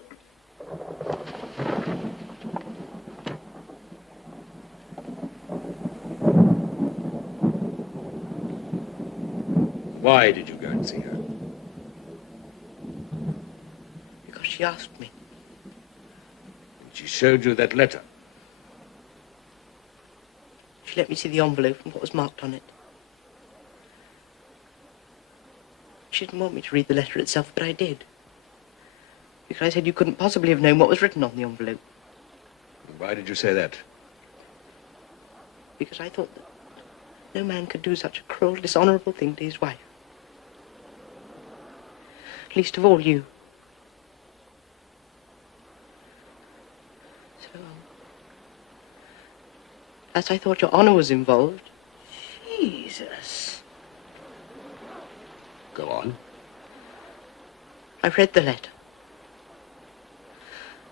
Why did you go and see her? Because she asked me. She showed you that letter. She let me see the envelope and what was marked on it. She didn't want me to read the letter itself, but I did. Because I said you couldn't possibly have known what was written on the envelope. Why did you say that? Because I thought that no man could do such a cruel, dishonorable thing to his wife. Least of all you. So, as I thought your honor was involved. Jesus. Go on. I read the letter.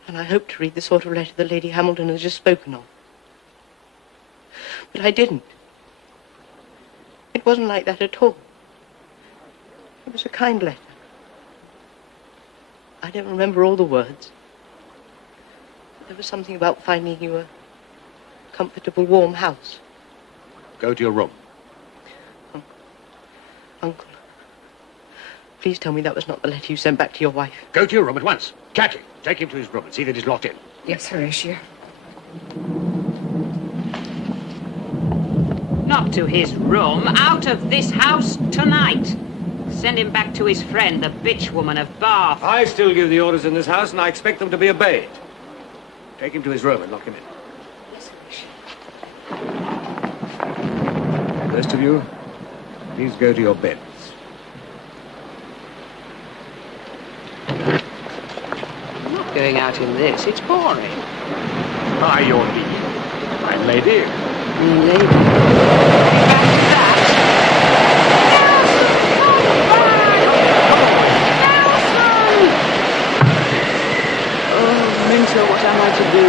And I hoped to read the sort of letter that Lady Hamilton has just spoken of. But I didn't. It wasn't like that at all. It was a kind letter. I don't remember all the words. There was something about finding you a comfortable, warm house. Go to your room. Oh, Uncle, please tell me that was not the letter you sent back to your wife. Go to your room at once. Catch him. Take him to his room and see that he's locked in. Yes, Horatio. Not to his room. Out of this house tonight. Send him back to his friend, the bitch woman of Bath. I still give the orders in this house, and I expect them to be obeyed. Take him to his room and lock him in. Yes, Horatio. The rest of you, please go to your beds. Not going out in this. It's boring. By your leave, my lady. Lady. Oh, Minto, what am I to do?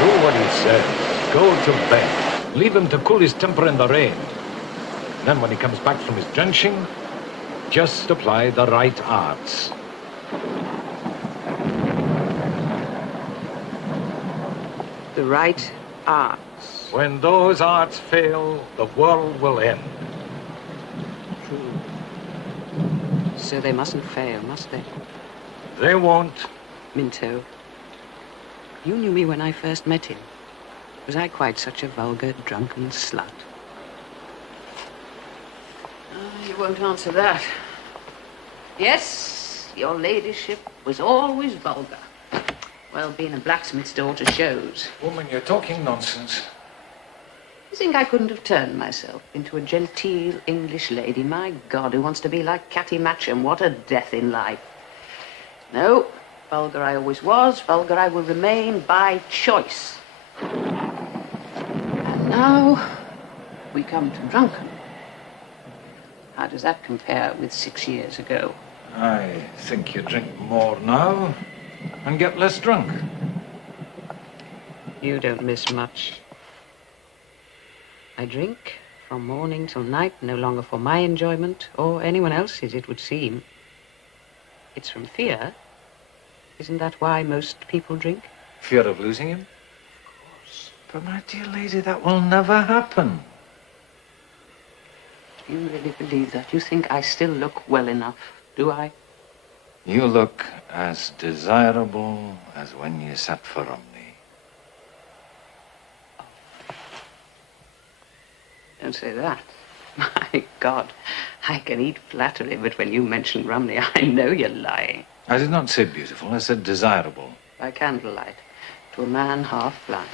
Do what he says. Go to bed. Leave him to cool his temper in the rain. Then when he comes back from his drenching, just apply the right arts. The right arts. When those arts fail, the world will end. True. So they mustn't fail, must they? They won't. Minto, you knew me when I first met him. Was I quite such a vulgar, drunken slut? Oh, you won't answer that. Yes, your ladyship was always vulgar. Well, being a blacksmith's daughter shows. Woman, you're talking nonsense. You think I couldn't have turned myself into a genteel English lady? My God, who wants to be like George Matcham? What a death in life. No, vulgar I always was, vulgar I will remain by choice. And now we come to drunken. How does that compare with 6 years ago? I think you drink more now and get less drunk. You don't miss much. I drink from morning till night, no longer for my enjoyment or anyone else's, it would seem. It's from fear. Isn't that why most people drink? Fear of losing him? Of course. But my dear lady, that will never happen. Do you really believe that? You think I still look well enough, do I? You look as desirable as when you sat for Romney. Don't say that. My God, I can eat flattery, but when you mention Romney, I know you're lying. I did not say beautiful, I said desirable. By candlelight, to a man half blind.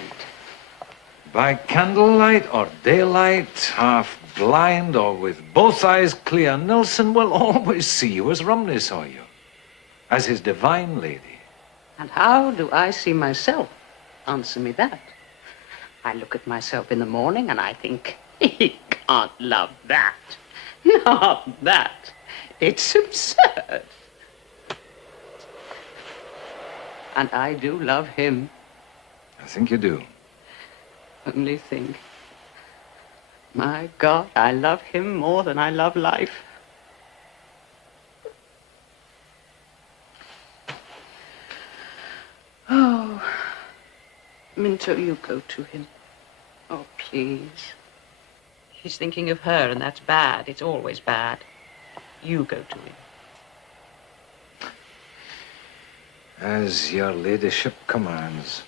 By candlelight or daylight, half blind or with both eyes clear, Nelson will always see you as Romney saw you. As his divine lady. And how do I see myself? Answer me that. I look at myself in the morning and I think, he can't love that. Not that. It's absurd. And I do love him. I think you do. Only think. My God, I love him more than I love life. Oh, Minto, you go to him. Oh, please. He's thinking of her, and that's bad. It's always bad. You go to him. As your ladyship commands.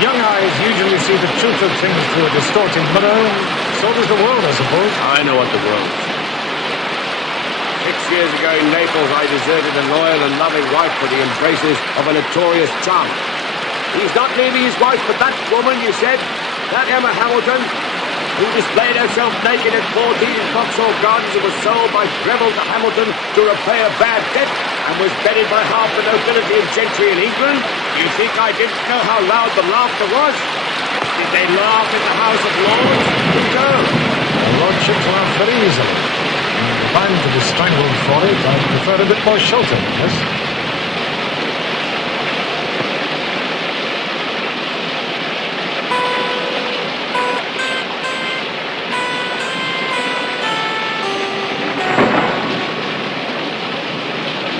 Young eyes usually see the truth of things through a distorting mirror. So does the world, I suppose. I know what the world is. 6 years ago in Naples, I deserted a loyal and loving wife for the embraces of a notorious charmer. He's not leaving his wife for that woman, you said? That Emma Hamilton, who displayed herself naked at 14 in Vauxhall Gardens and was sold by Greville to Hamilton to repay a bad debt and was bedded by half the nobility and gentry in England? You think I didn't know how loud the laughter was? Did they laugh in the House of Lords? No. Your lordships laugh very easily. If I'm to be strangled for it, I'd prefer a bit more shelter, yes?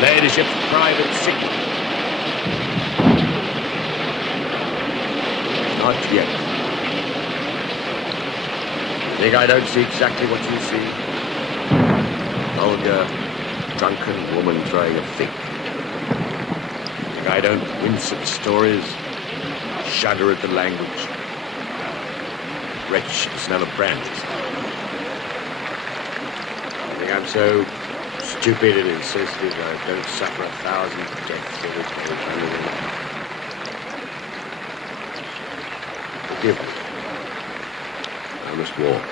Ladyship's private signal. Not yet. Think I don't see exactly what you see? Vulgar, drunken woman throwing a fit. Think I don't wince at the stories, shudder at the language, retch at the smell of brandy. Think I'm so stupid and insensitive I don't suffer 1,000 deaths every day. Forgive me. I must walk.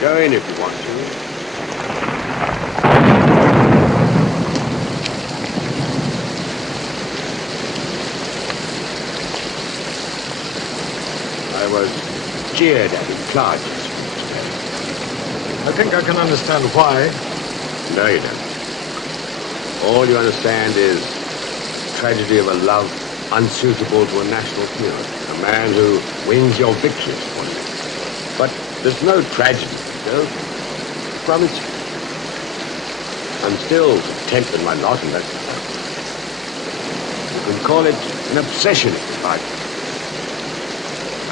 Go in if you want to. I was jeered at in class. I think I can understand why. No, you don't. All you understand is the tragedy of a love unsuitable to a national hero. A man who wins your victories for you. But there's no tragedy, no. Promise you. I'm still content with my lot, and that's enough. You can call it an obsession if you like.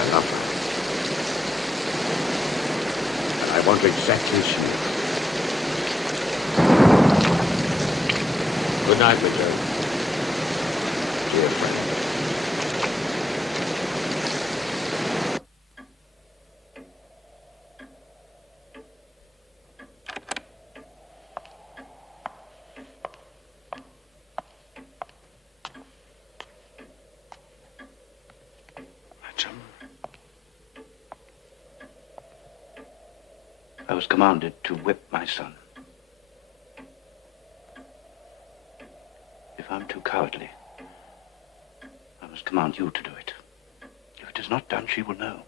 I love her. And I want her exactly as she is. Good night, my dear. Dear friend. I was commanded to whip my son. If I'm too cowardly, I must command you to do it. If it is not done, she will know.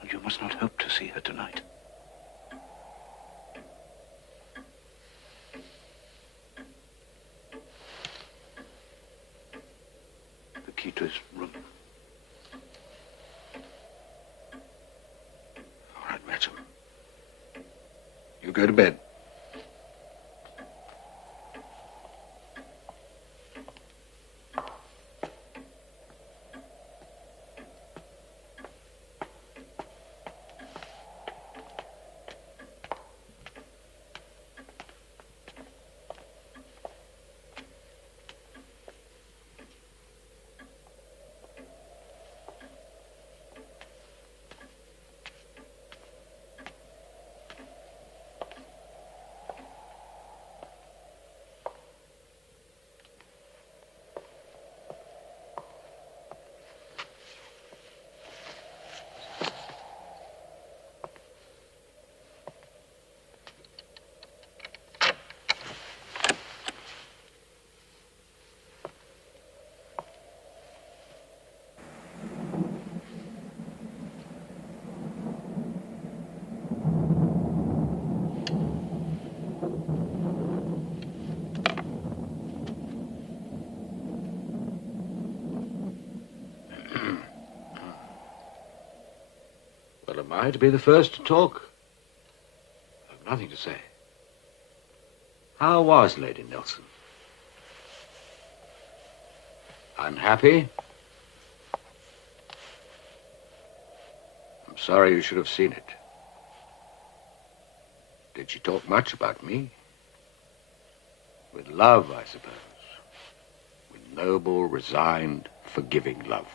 And you must not hope to see her tonight. The key to his room. All right, Matcham. You go to bed. Well, am I to be the first to talk? I've nothing to say. How was Lady Nelson? I'm happy. I'm sorry you should have seen it. Did she talk much about me? With love, I suppose. noble, resigned, forgiving love.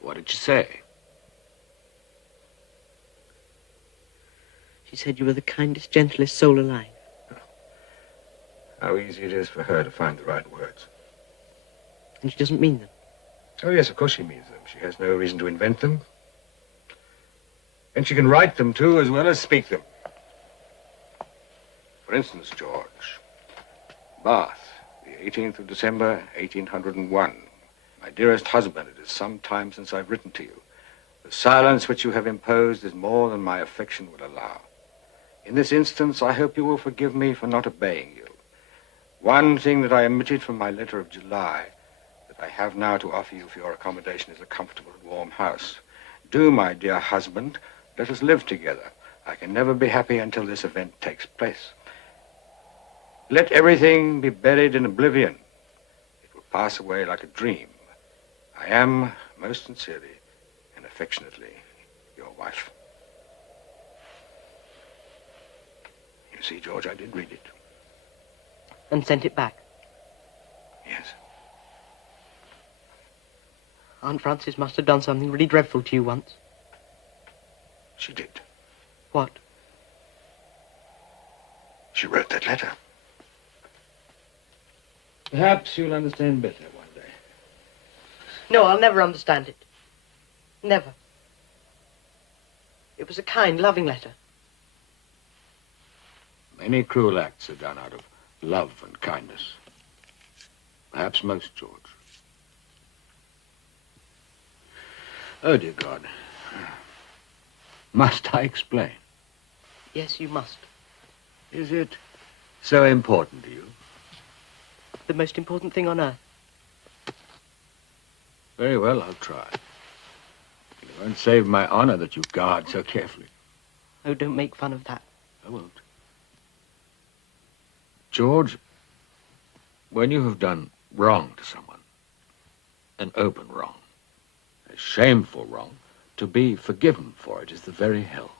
What did she say? She said you were the kindest, gentlest soul alive. How easy it is for her to find the right words. And she doesn't mean them. Oh, yes, of course she means them. She has no reason to invent them. And she can write them, too, as well as speak them. For instance, George, Bath, the 18th of December, 1801. My dearest husband, it is some time since I've written to you. The silence which you have imposed is more than my affection will allow. In this instance, I hope you will forgive me for not obeying you. One thing that I omitted from my letter of July that I have now to offer you for your accommodation is a comfortable and warm house. Do, my dear husband, let us live together. I can never be happy until this event takes place. Let everything be buried in oblivion. It will pass away like a dream. I am, most sincerely and affectionately, your wife. You see, George, I did read it. And sent it back. Yes. Aunt Frances must have done something really dreadful to you once. She did. What? She wrote that letter. Perhaps you'll understand better one day. No, I'll never understand it. Never. It was a kind, loving letter. Many cruel acts are done out of love and kindness. Perhaps most, George. Oh, dear God. Must I explain? Yes, you must. Is it so important to you? The most important thing on earth. Very well, I'll try. It won't save my honor that you guard so carefully. Oh, don't make fun of that. I won't. George, when you have done wrong to someone, an open wrong, a shameful wrong, to be forgiven for it is the very hell.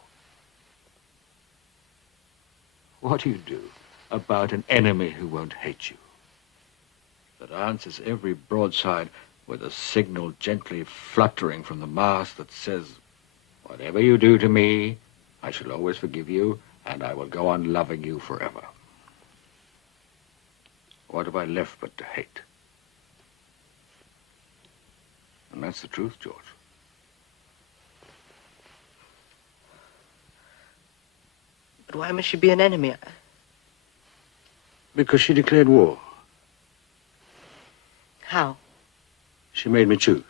What do you do about an enemy who won't hate you? That answers every broadside with a signal gently fluttering from the mast that says, whatever you do to me, I shall always forgive you, and I will go on loving you forever. What have I left but to hate? And that's the truth, George. But why must she be an enemy? Because she declared war. How? She made me choose.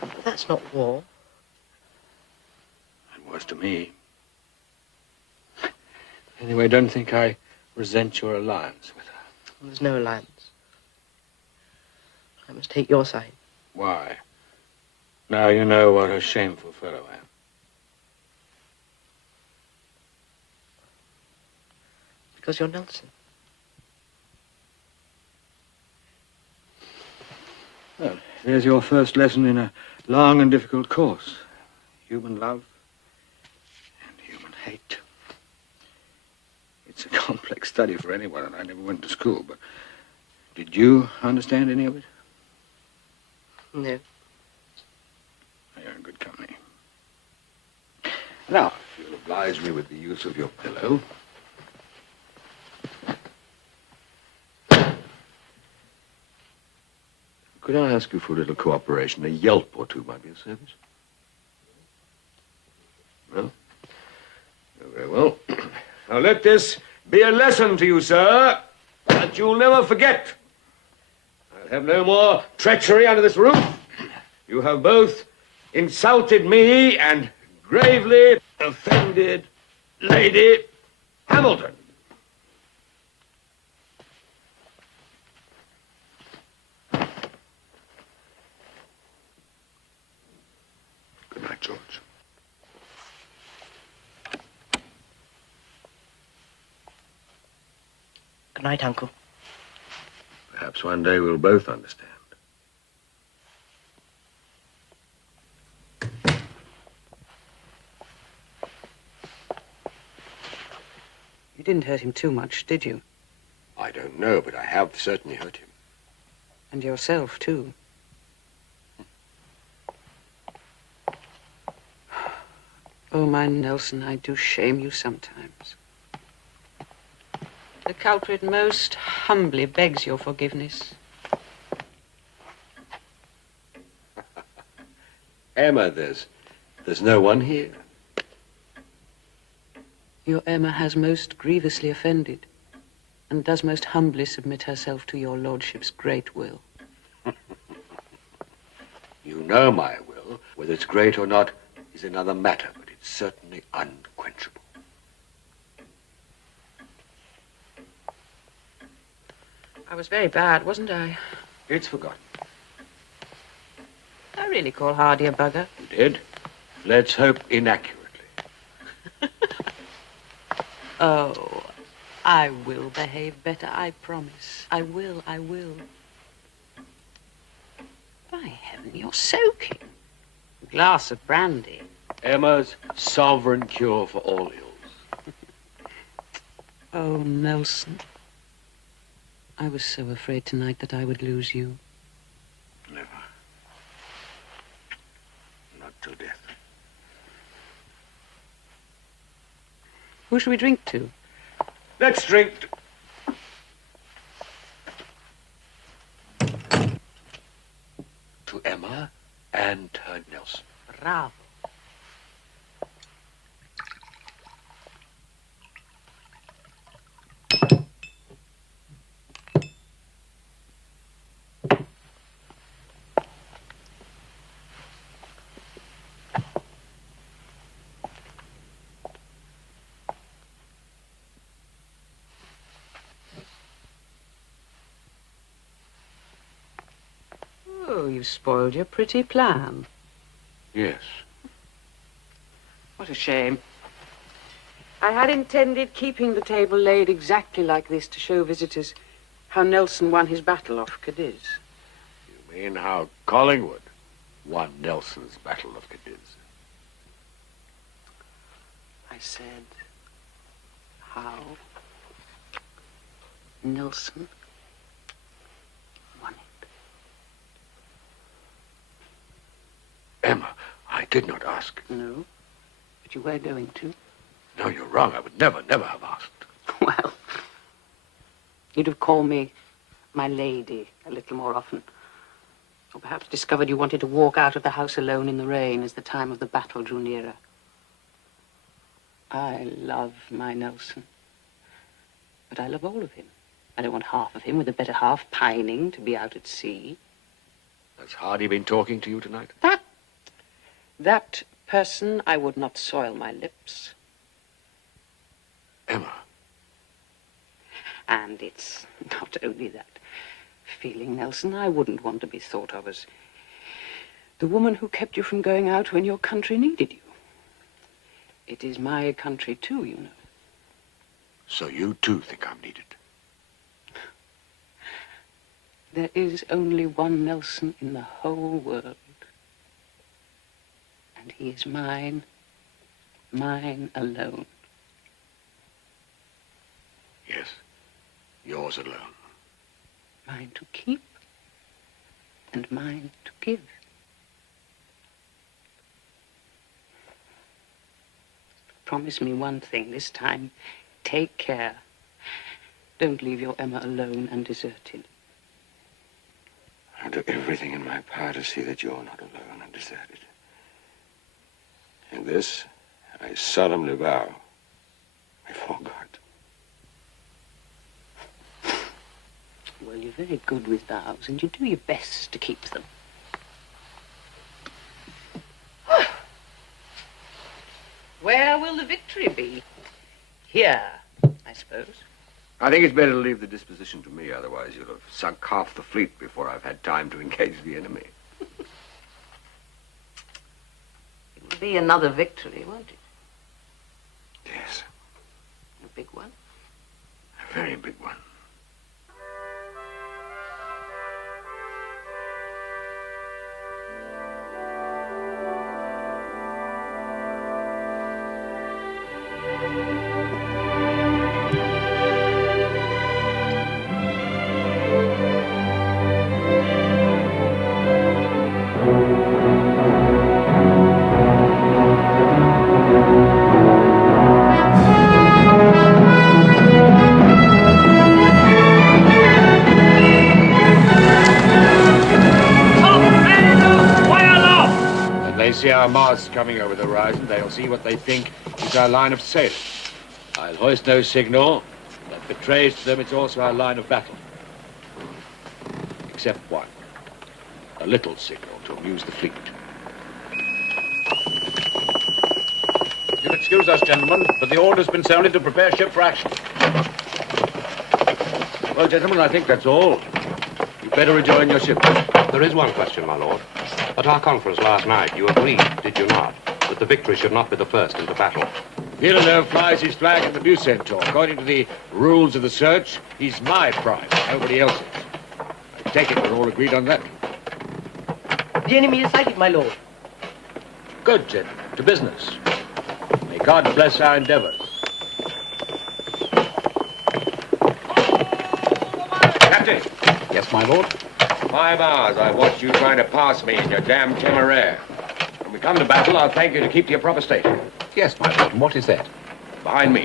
But that's not war. It was to me. Anyway, don't think I resent your alliance with her. There's no alliance. I must take your side. Why? Now you know what a shameful fellow I am. Because you're Nelson. Well, there's your first lesson in a long and difficult course. Human love and human hate. It's a complex study for anyone, and I never went to school, but did you understand any of it? No. You're in good company. Now, if you'll oblige me with the use of your pillow. Could I ask you for a little cooperation? A yelp or two might be of service. No? Very well. Now let this be a lesson to you, sir, that you'll never forget. I'll have no more treachery under this roof. You have both insulted me and gravely offended Lady Hamilton. Good night, George. Good night, Uncle. Perhaps one day we'll both understand. You didn't hurt him too much, did you? I don't know, but I have certainly hurt him. And yourself, too. Oh, my Nelson, I do shame you sometimes. The culprit most humbly begs your forgiveness. Emma, there's no one here. Your Emma has most grievously offended, and does most humbly submit herself to your lordship's great will. You know my will. Whether it's great or not is another matter, but it's certainly unquenchable. I was very bad, wasn't I? It's forgotten. I really call Hardy a bugger. You did? Let's hope inaccurately. Oh, I will behave better, I promise. I will. By heaven, you're soaking. A glass of brandy. Emma's sovereign cure for all ills. Oh, Nelson. I was so afraid tonight that I would lose you. Never. Not till death. Who shall we drink to? Let's drink to Emma and her Nelson. Bravo. Oh, you've spoiled your pretty plan. Yes. What a shame. I had intended keeping the table laid exactly like this to show visitors how Nelson won his battle off Cadiz. You mean how Collingwood won Nelson's Battle of Cadiz? I said how Nelson won it. Emma, I did not ask. No, but you were going to. No, you're wrong. I would never have asked. Well, you'd have called me my lady a little more often. Or perhaps discovered you wanted to walk out of the house alone in the rain as the time of the battle drew nearer. I love my Nelson. But I love all of him. I don't want half of him with the better half pining to be out at sea. Has Hardy been talking to you tonight? That person, I would not soil my lips. Emma. And it's not only that feeling, Nelson. I wouldn't want to be thought of as the woman who kept you from going out when your country needed you. It is my country, too, you know. So you, too, think I'm needed? There is only one Nelson in the whole world. And he is mine alone. Yes, yours alone. Mine to keep and mine to give. Promise me one thing this time. Take care. Don't leave your Emma alone and deserted. I'll do everything in my power to see that you're not alone and deserted. And this, I solemnly vow before God. Well, you're very good with vows, and you do your best to keep them. Where will the victory be? Here, I suppose. I think it's better to leave the disposition to me, otherwise you'll have sunk half the fleet before I've had time to engage the enemy. It will be another victory, won't it? Yes. A big one? A very big one. masts coming over the horizon, they'll see what they think is our line of sail. I'll hoist no signal that betrays to them it's also our line of battle. Except one. A little signal to amuse the fleet. You'll excuse us, gentlemen, but the order's been sounded to prepare ship for action. Well, gentlemen, I think that's all. You'd better rejoin your ship. There is one question, my lord. At our conference last night, you agreed, did you not, that the Victory should not be the first into battle? Villeneuve flies his flag in the Bucentaur. According to the rules of the search, he's my prize, nobody else's. I take it we're all agreed on that. The enemy is sighted, my lord. Good, gentlemen. To business. May God bless our endeavors. Captain! Yes, my lord? 5 hours I've watched you trying to pass me in your damn Temeraire. When we come to battle, I'll thank you to keep to your proper station. Yes, my lord. And what is that? Behind me.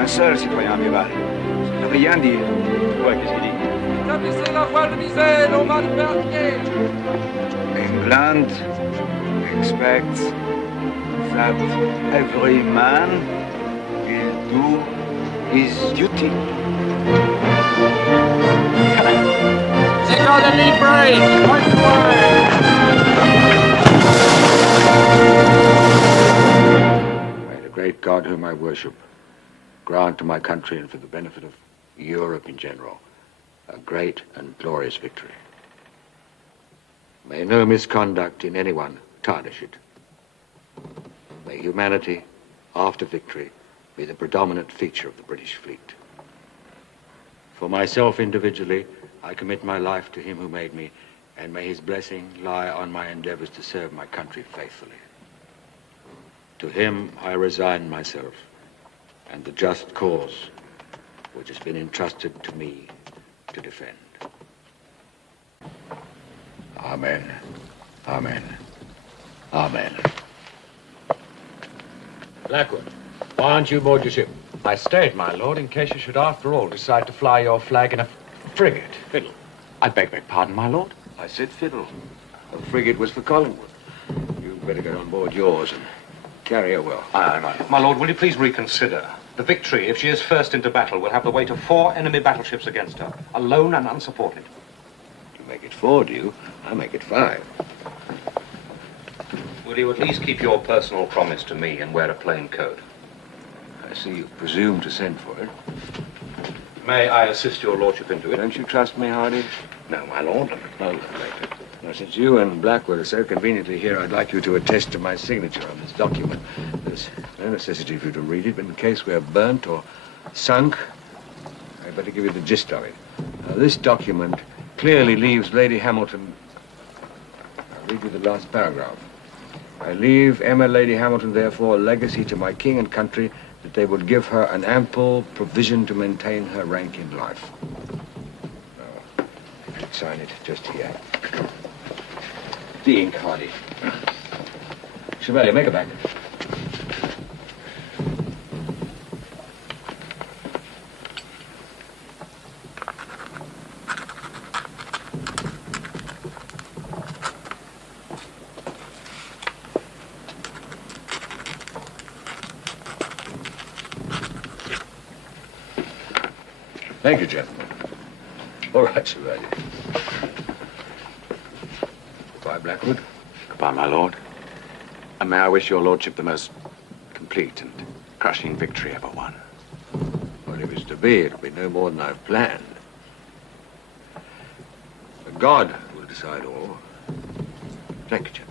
Un seul citoyen amiral. Ça ne veut rien dire. Ouais, qu'est-ce qu'il dit? Établissez la voile de misaine au mât vertier. England expects that every man will do his duty. C'est quand the lead break. May the great God whom I worship grant to my country and for the benefit of Europe in general a great and glorious victory. May no misconduct in anyone tarnish it. May humanity, after victory, be the predominant feature of the British fleet. For myself individually, I commit my life to him who made me, and may his blessing lie on my endeavors to serve my country faithfully. To him I resign myself and the just cause which has been entrusted to me to defend. Amen. Amen. Amen. Blackwood, why aren't you aboard your ship? I stayed, my lord, in case you should after all decide to fly your flag in a frigate. Fiddle. I beg pardon, my lord? I said fiddle. The frigate was for Collingwood. You'd better get on board yours and carry her well. Aye. My lord, will you please reconsider? The Victory, if she is first into battle, will have the weight of 4 enemy battleships against her, alone and unsupported. You make it 4, do you? I make it 5. Will you at least keep your personal promise to me and wear a plain coat? I see you presume to send for it. May I assist your lordship into it? Don't you trust me, Hardy? No, my lord. No, later. Now, since you and Blackwood are so conveniently here, I'd like you to attest to my signature on this document. There's no necessity for you to read it, but in case we're burnt or sunk, I'd better give you the gist of it. Now, this document clearly leaves Lady Hamilton... I'll read you the last paragraph. I leave Emma Lady Hamilton, therefore, a legacy to my king and country that they will give her an ample provision to maintain her rank in life. Sign it just here. The ink, Hardy. Chevalier, make a back. Thank you, gentlemen. All right, Chevalier. Goodbye, Blackwood. Goodbye, my lord. And may I wish your lordship the most complete and crushing victory ever won. Well, if it's to be, it'll be no more than I've planned. But God will decide all. Thank you, gentlemen.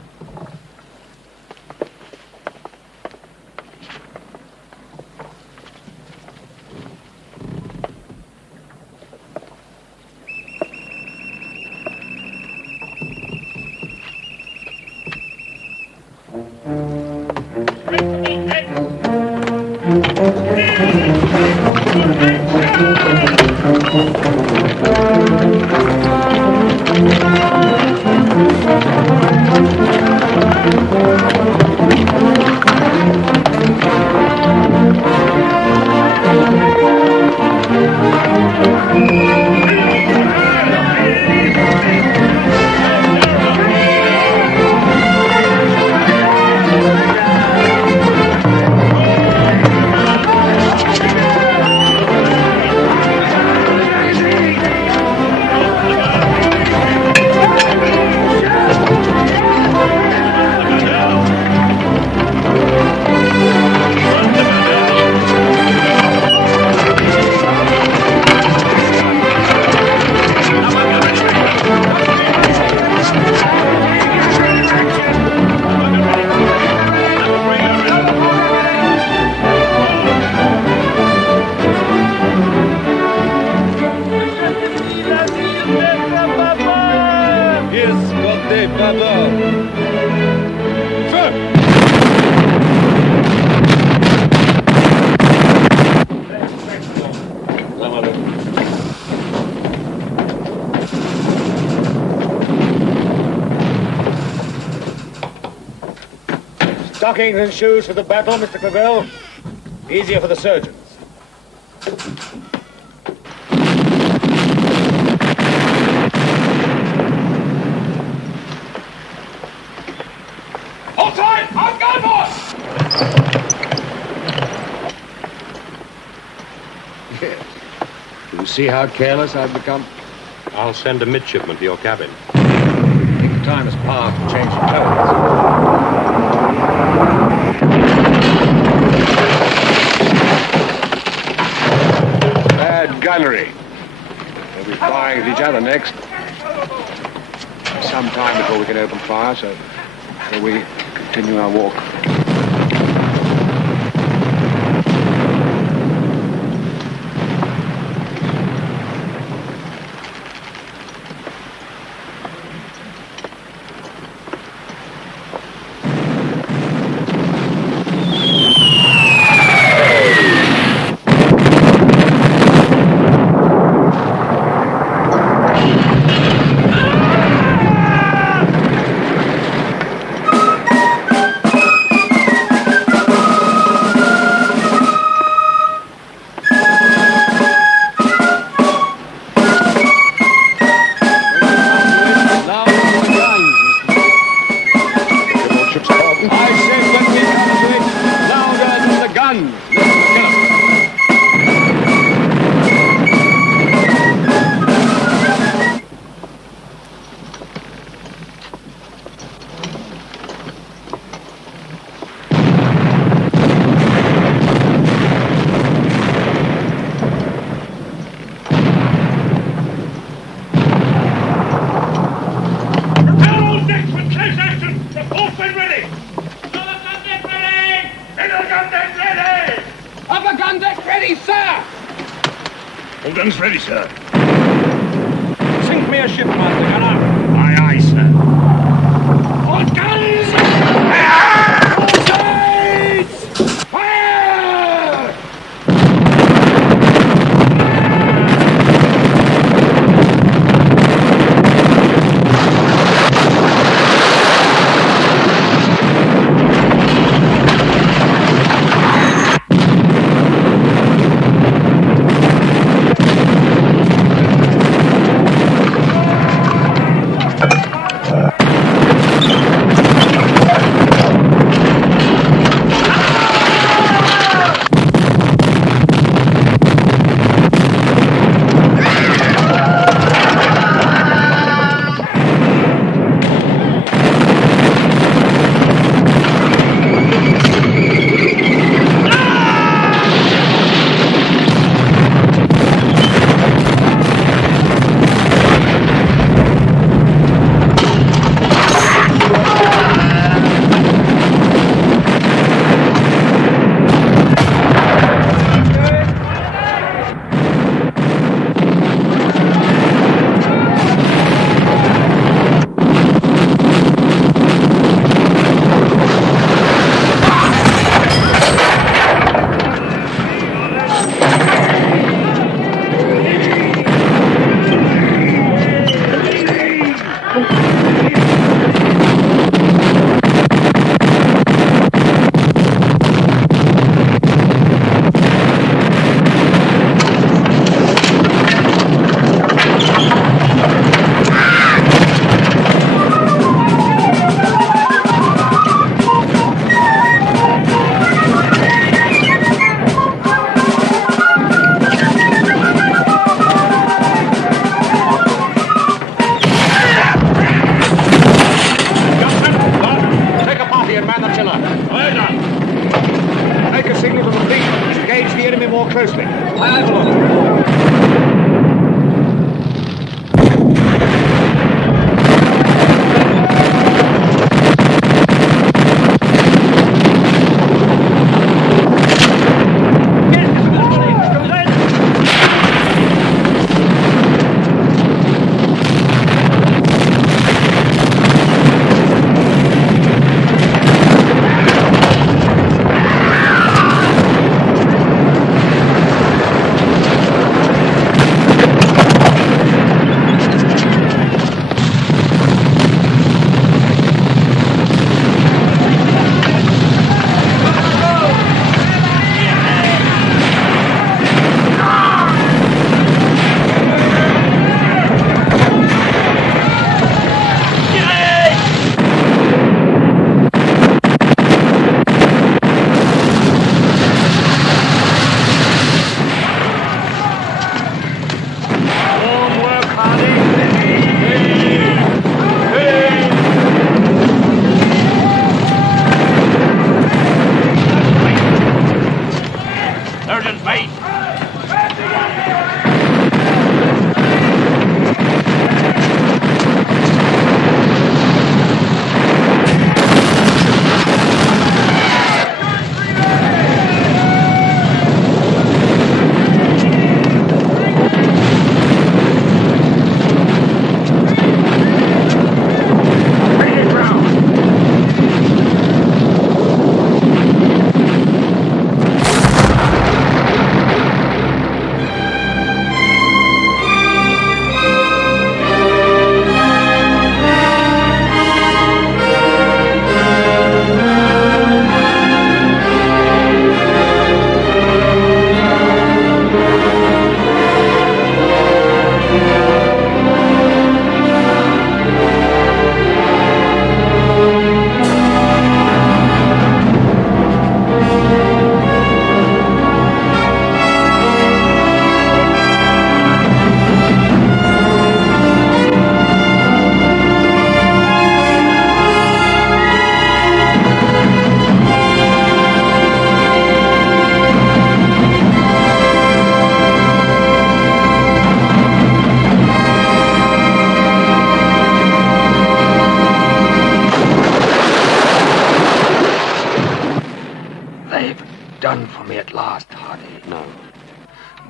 Stockings and shoes for the battle, Mr. Clavell. Easier for the surgeons. Hold tight! I'm going, boss! Yes. Do you see how careless I've become? I'll send a midshipman to your cabin. I think the time has passed to change the clothes. Bad gunnery. They'll be firing at each other next. Some time before we can open fire, so we continue our walk. Ready, sir. Sink me a ship, Master Gunner. Aye, aye, sir. On guns! All sides! Fire!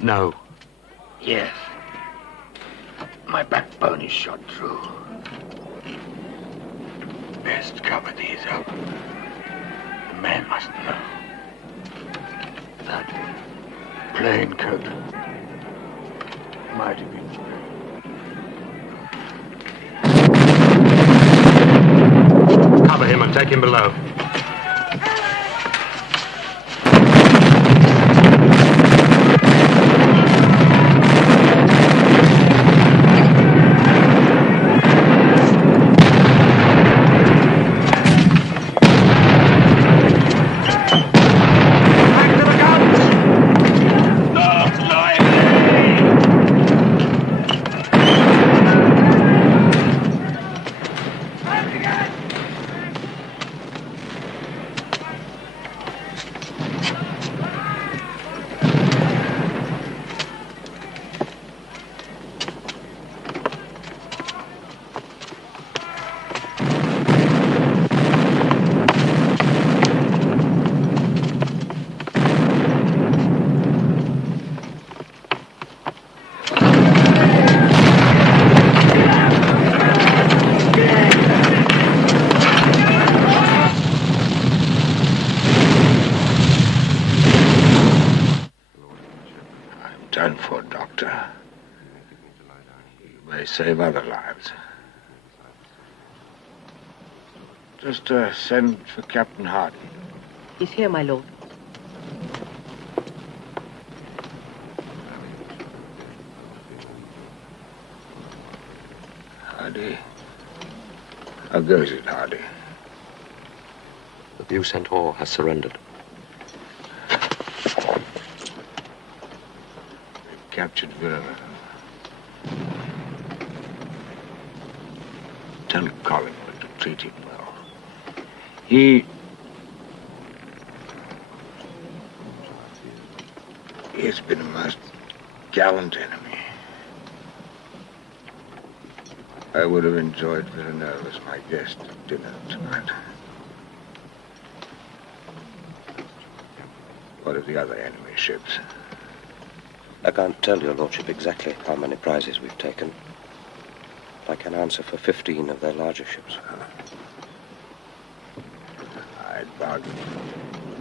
No. Yes. My backbone is shot through. Best cover these up. The man mustn't know. That plain coat might have been. Cover him and take him below. Done for, Doctor. You may save other lives. Just send for Captain Hardy. He's here, my lord. Hardy. How goes it, Hardy? The Bew Centaur has surrendered. Captured Vernon. Tell Collingwood to treat him well. He has been a most gallant enemy. I would have enjoyed Villeneuve as my guest at dinner tonight. What of the other enemy ships? I can't tell your lordship exactly how many prizes we've taken. I can answer for 15 of their larger ships. I'd bargain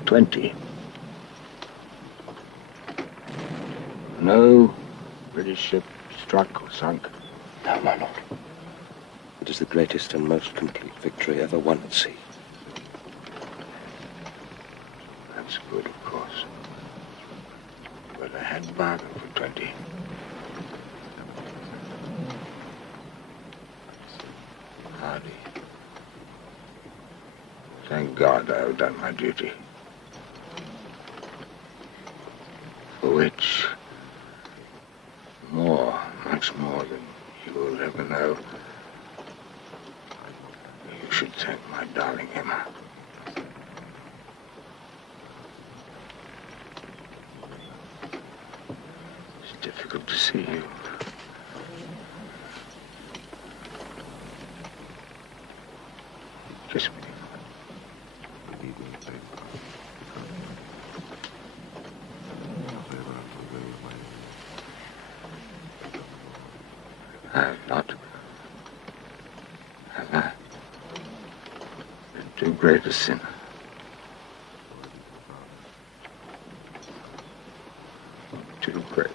20. No British ship struck or sunk? No, my lord. It is the greatest and most complete victory ever won at sea. That's good, of course. But I had bargained for 20. Hardy. Thank God I have done my duty. For which, much more than you will ever know, you should thank my darling Emma. It's difficult to see you. Kiss me. I have not. Have I? Been too great a sinner. Too great.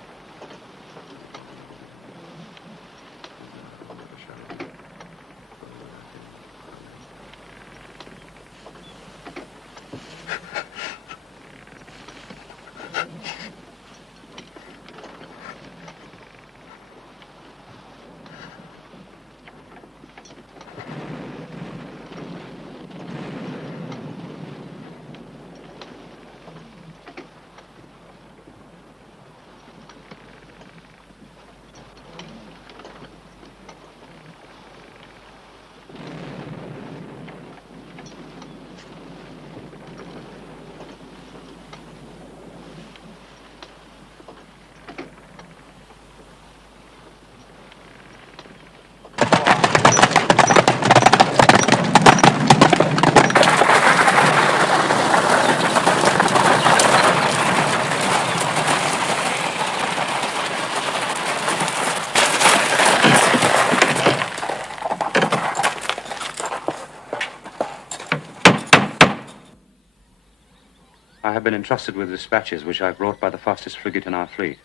I have been entrusted with dispatches which I brought by the fastest frigate in our fleet.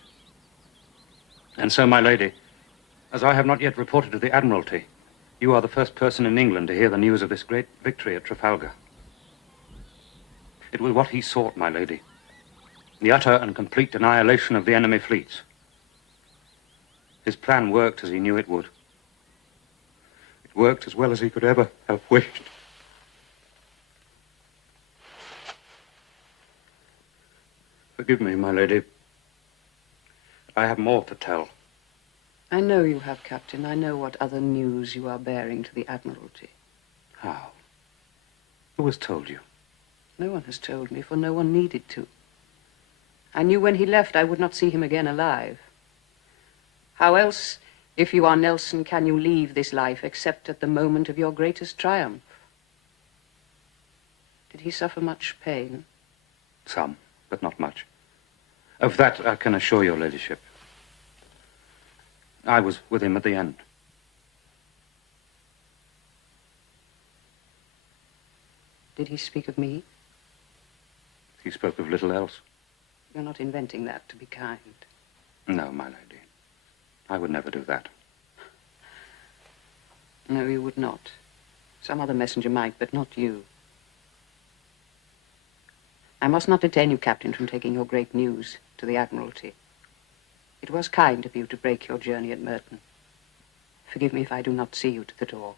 And so, my lady, as I have not yet reported to the Admiralty, you are the first person in England to hear the news of this great victory at Trafalgar. It was what he sought, my lady. The utter and complete annihilation of the enemy fleets. His plan worked as he knew it would. It worked as well as he could ever have wished. Forgive me, my lady. I have more to tell. I know you have, Captain. I know what other news you are bearing to the Admiralty. How? Who has told you? No one has told me, for no one needed to. I knew when he left I would not see him again alive. How else, if you are Nelson, can you leave this life except at the moment of your greatest triumph? Did he suffer much pain? Some, but not much. Of that I can assure your ladyship. I was with him at the end. Did he speak of me? He spoke of little else. You're not inventing that to be kind. No, my lady. I would never do that. No, you would not. Some other messenger might, but not you. I must not detain you, Captain, from taking your great news to the Admiralty. It was kind of you to break your journey at Merton. Forgive me if I do not see you to the door.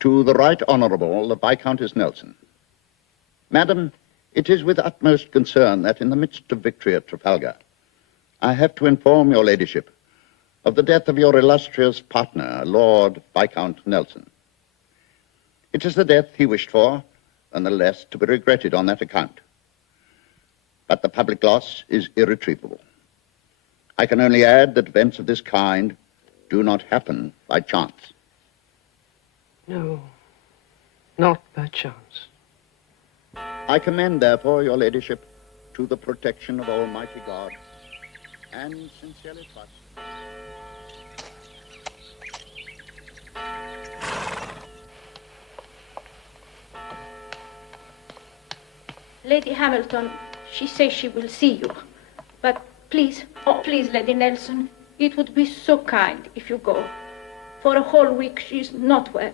To the Right Honourable, the Viscountess Nelson. Madam, it is with utmost concern that in the midst of victory at Trafalgar, I have to inform your ladyship of the death of your illustrious partner, Lord Viscount Nelson. It is the death he wished for, and the less to be regretted on that account. But the public loss is irretrievable. I can only add that events of this kind do not happen by chance. No, not by chance. I commend, therefore, your ladyship to the protection of Almighty God, and sincerely trust. Lady Hamilton, she says she will see you. But please, oh please, Lady Nelson, it would be so kind if you go. For a whole week she is not well.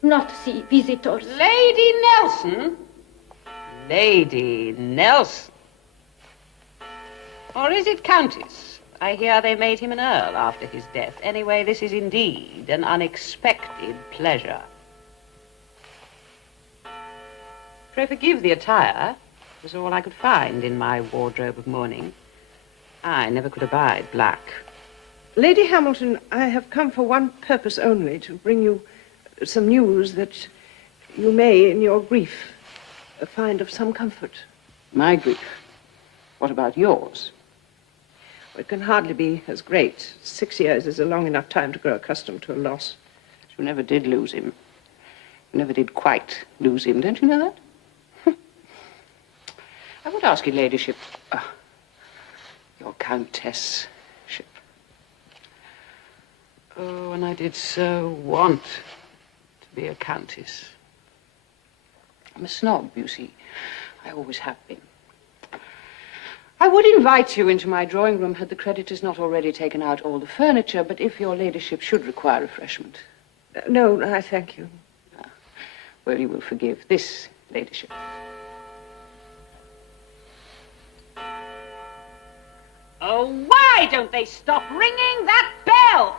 Not see visitors. Lady Nelson? Lady Nelson? Or is it Countess? I hear they made him an earl after his death. Anyway, this is indeed an unexpected pleasure. Pray forgive the attire. It was all I could find in my wardrobe of mourning. I never could abide black. Lady Hamilton, I have come for one purpose only, to bring you some news that you may, in your grief, find of some comfort. My grief? What about yours? It can hardly be as great. 6 years is a long enough time to grow accustomed to a loss. You never did lose him. You never did quite lose him, don't you know that? I would ask your ladyship, your countess-ship. Oh, and I did so want to be a countess. I'm a snob, you see. I always have been. I would invite you into my drawing room had the creditors not already taken out all the furniture, but if your ladyship should require refreshment. No, I thank you. Well, you will forgive this ladyship. Oh, why don't they stop ringing that bell?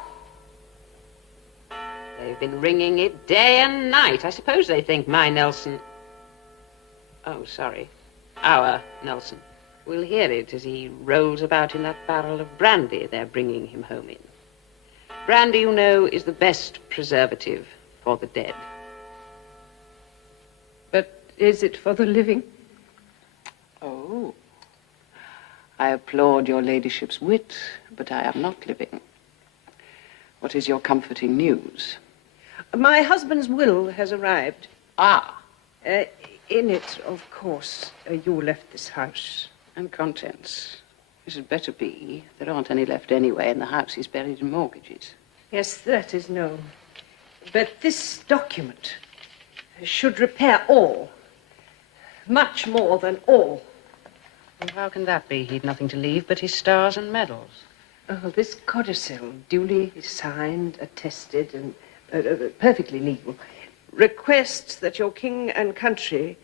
They've been ringing it day and night. I suppose they think my Nelson... Oh, sorry. Our Nelson will hear it as he rolls about in that barrel of brandy they're bringing him home in. Brandy, you know, is the best preservative for the dead. But is it for the living? Oh. I applaud your ladyship's wit, but I am not living. What is your comforting news? My husband's will has arrived. Ah. In it, of course, you left this house. And contents. This had better be. There aren't any left anyway, and the house is buried in mortgages. Yes, that is known. But this document should repair all. Much more than all. Well, how can that be? He'd nothing to leave but his stars and medals. Oh, this codicil, duly signed, attested, and perfectly legal, requests that your king and country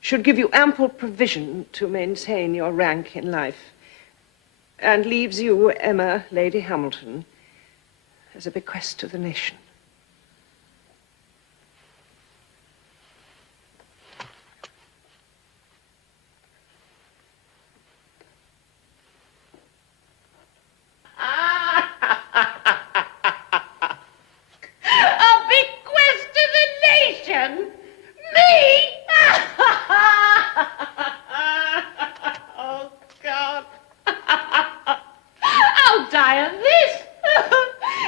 should give you ample provision to maintain your rank in life, and leaves you, Emma, Lady Hamilton, as a bequest to the nation. A bequest to the nation? Me? Oh, God. I'll die of this.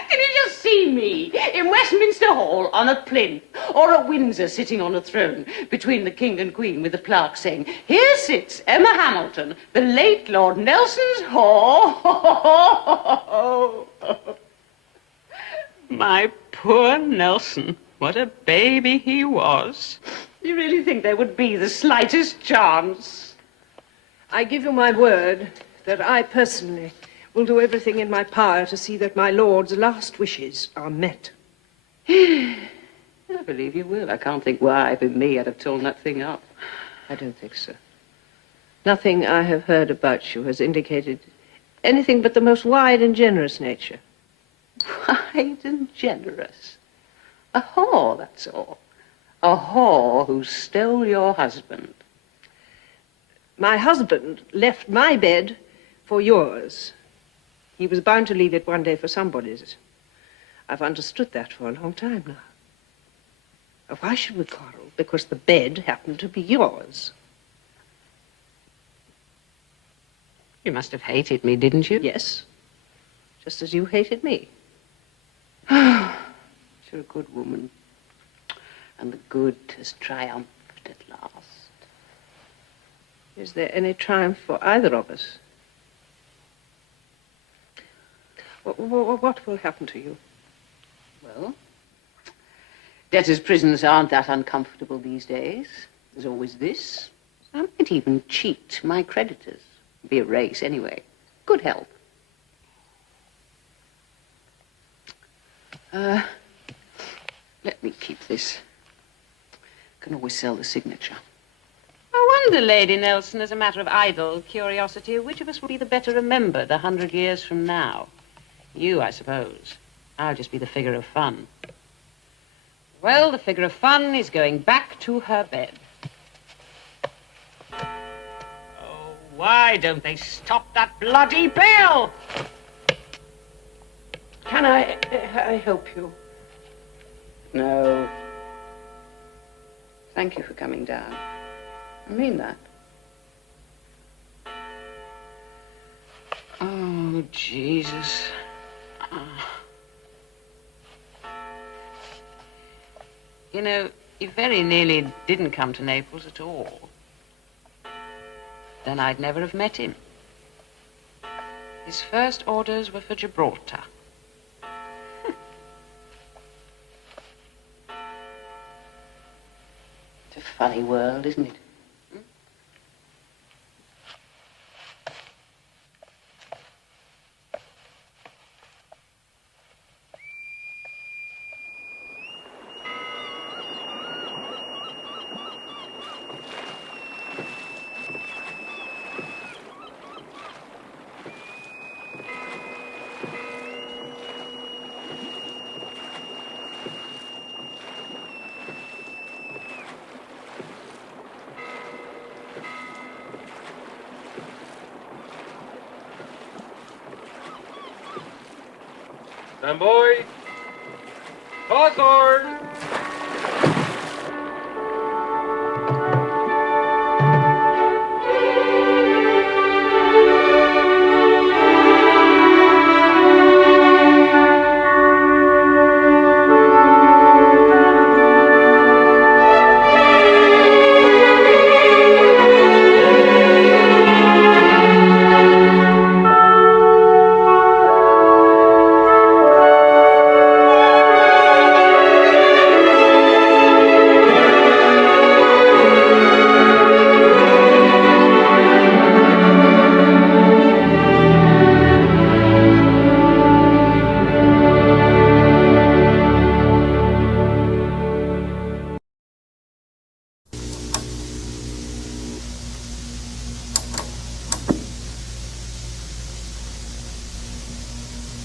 Can you just see me in Westminster Hall on a plinth, or at Windsor sitting on a throne between the King and Queen with a plaque saying, "Here sits Emma Hamilton, the late Lord Nelson's whore." My poor Nelson. What a baby he was. You really think there would be the slightest chance? I give you my word that I personally will do everything in my power to see that my lord's last wishes are met. I believe you will. I can't think why, with me, I'd have torn that thing up. I don't think so. Nothing I have heard about you has indicated anything but the most wide and generous nature. Wide and generous. A whore, that's all. A whore who stole your husband. My husband left my bed for yours. He was bound to leave it one day for somebody's. I've understood that for a long time now. Why should we quarrel? Because the bed happened to be yours. You must have hated me, didn't you? Yes. Just as you hated me. You're a good woman. And the good has triumphed at last. Is there any triumph for either of us? What will happen to you? Well, debtors' prisons aren't that uncomfortable these days. There's always this. I might even cheat my creditors. Be a race, anyway. Good health. Let me keep this. Can always sell the signature. I wonder, Lady Nelson, as a matter of idle curiosity, which of us will be the better remembered 100 years from now? You, I suppose. I'll just be the figure of fun. Well, the figure of fun is going back to her bed. Oh, why don't they stop that bloody bell? Can I help you? No. Thank you for coming down. I mean that. Oh, Jesus. You know, he very nearly didn't come to Naples at all. Then I'd never have met him. His first orders were for Gibraltar. It's a funny world, isn't it? Stand by. Hawthorne!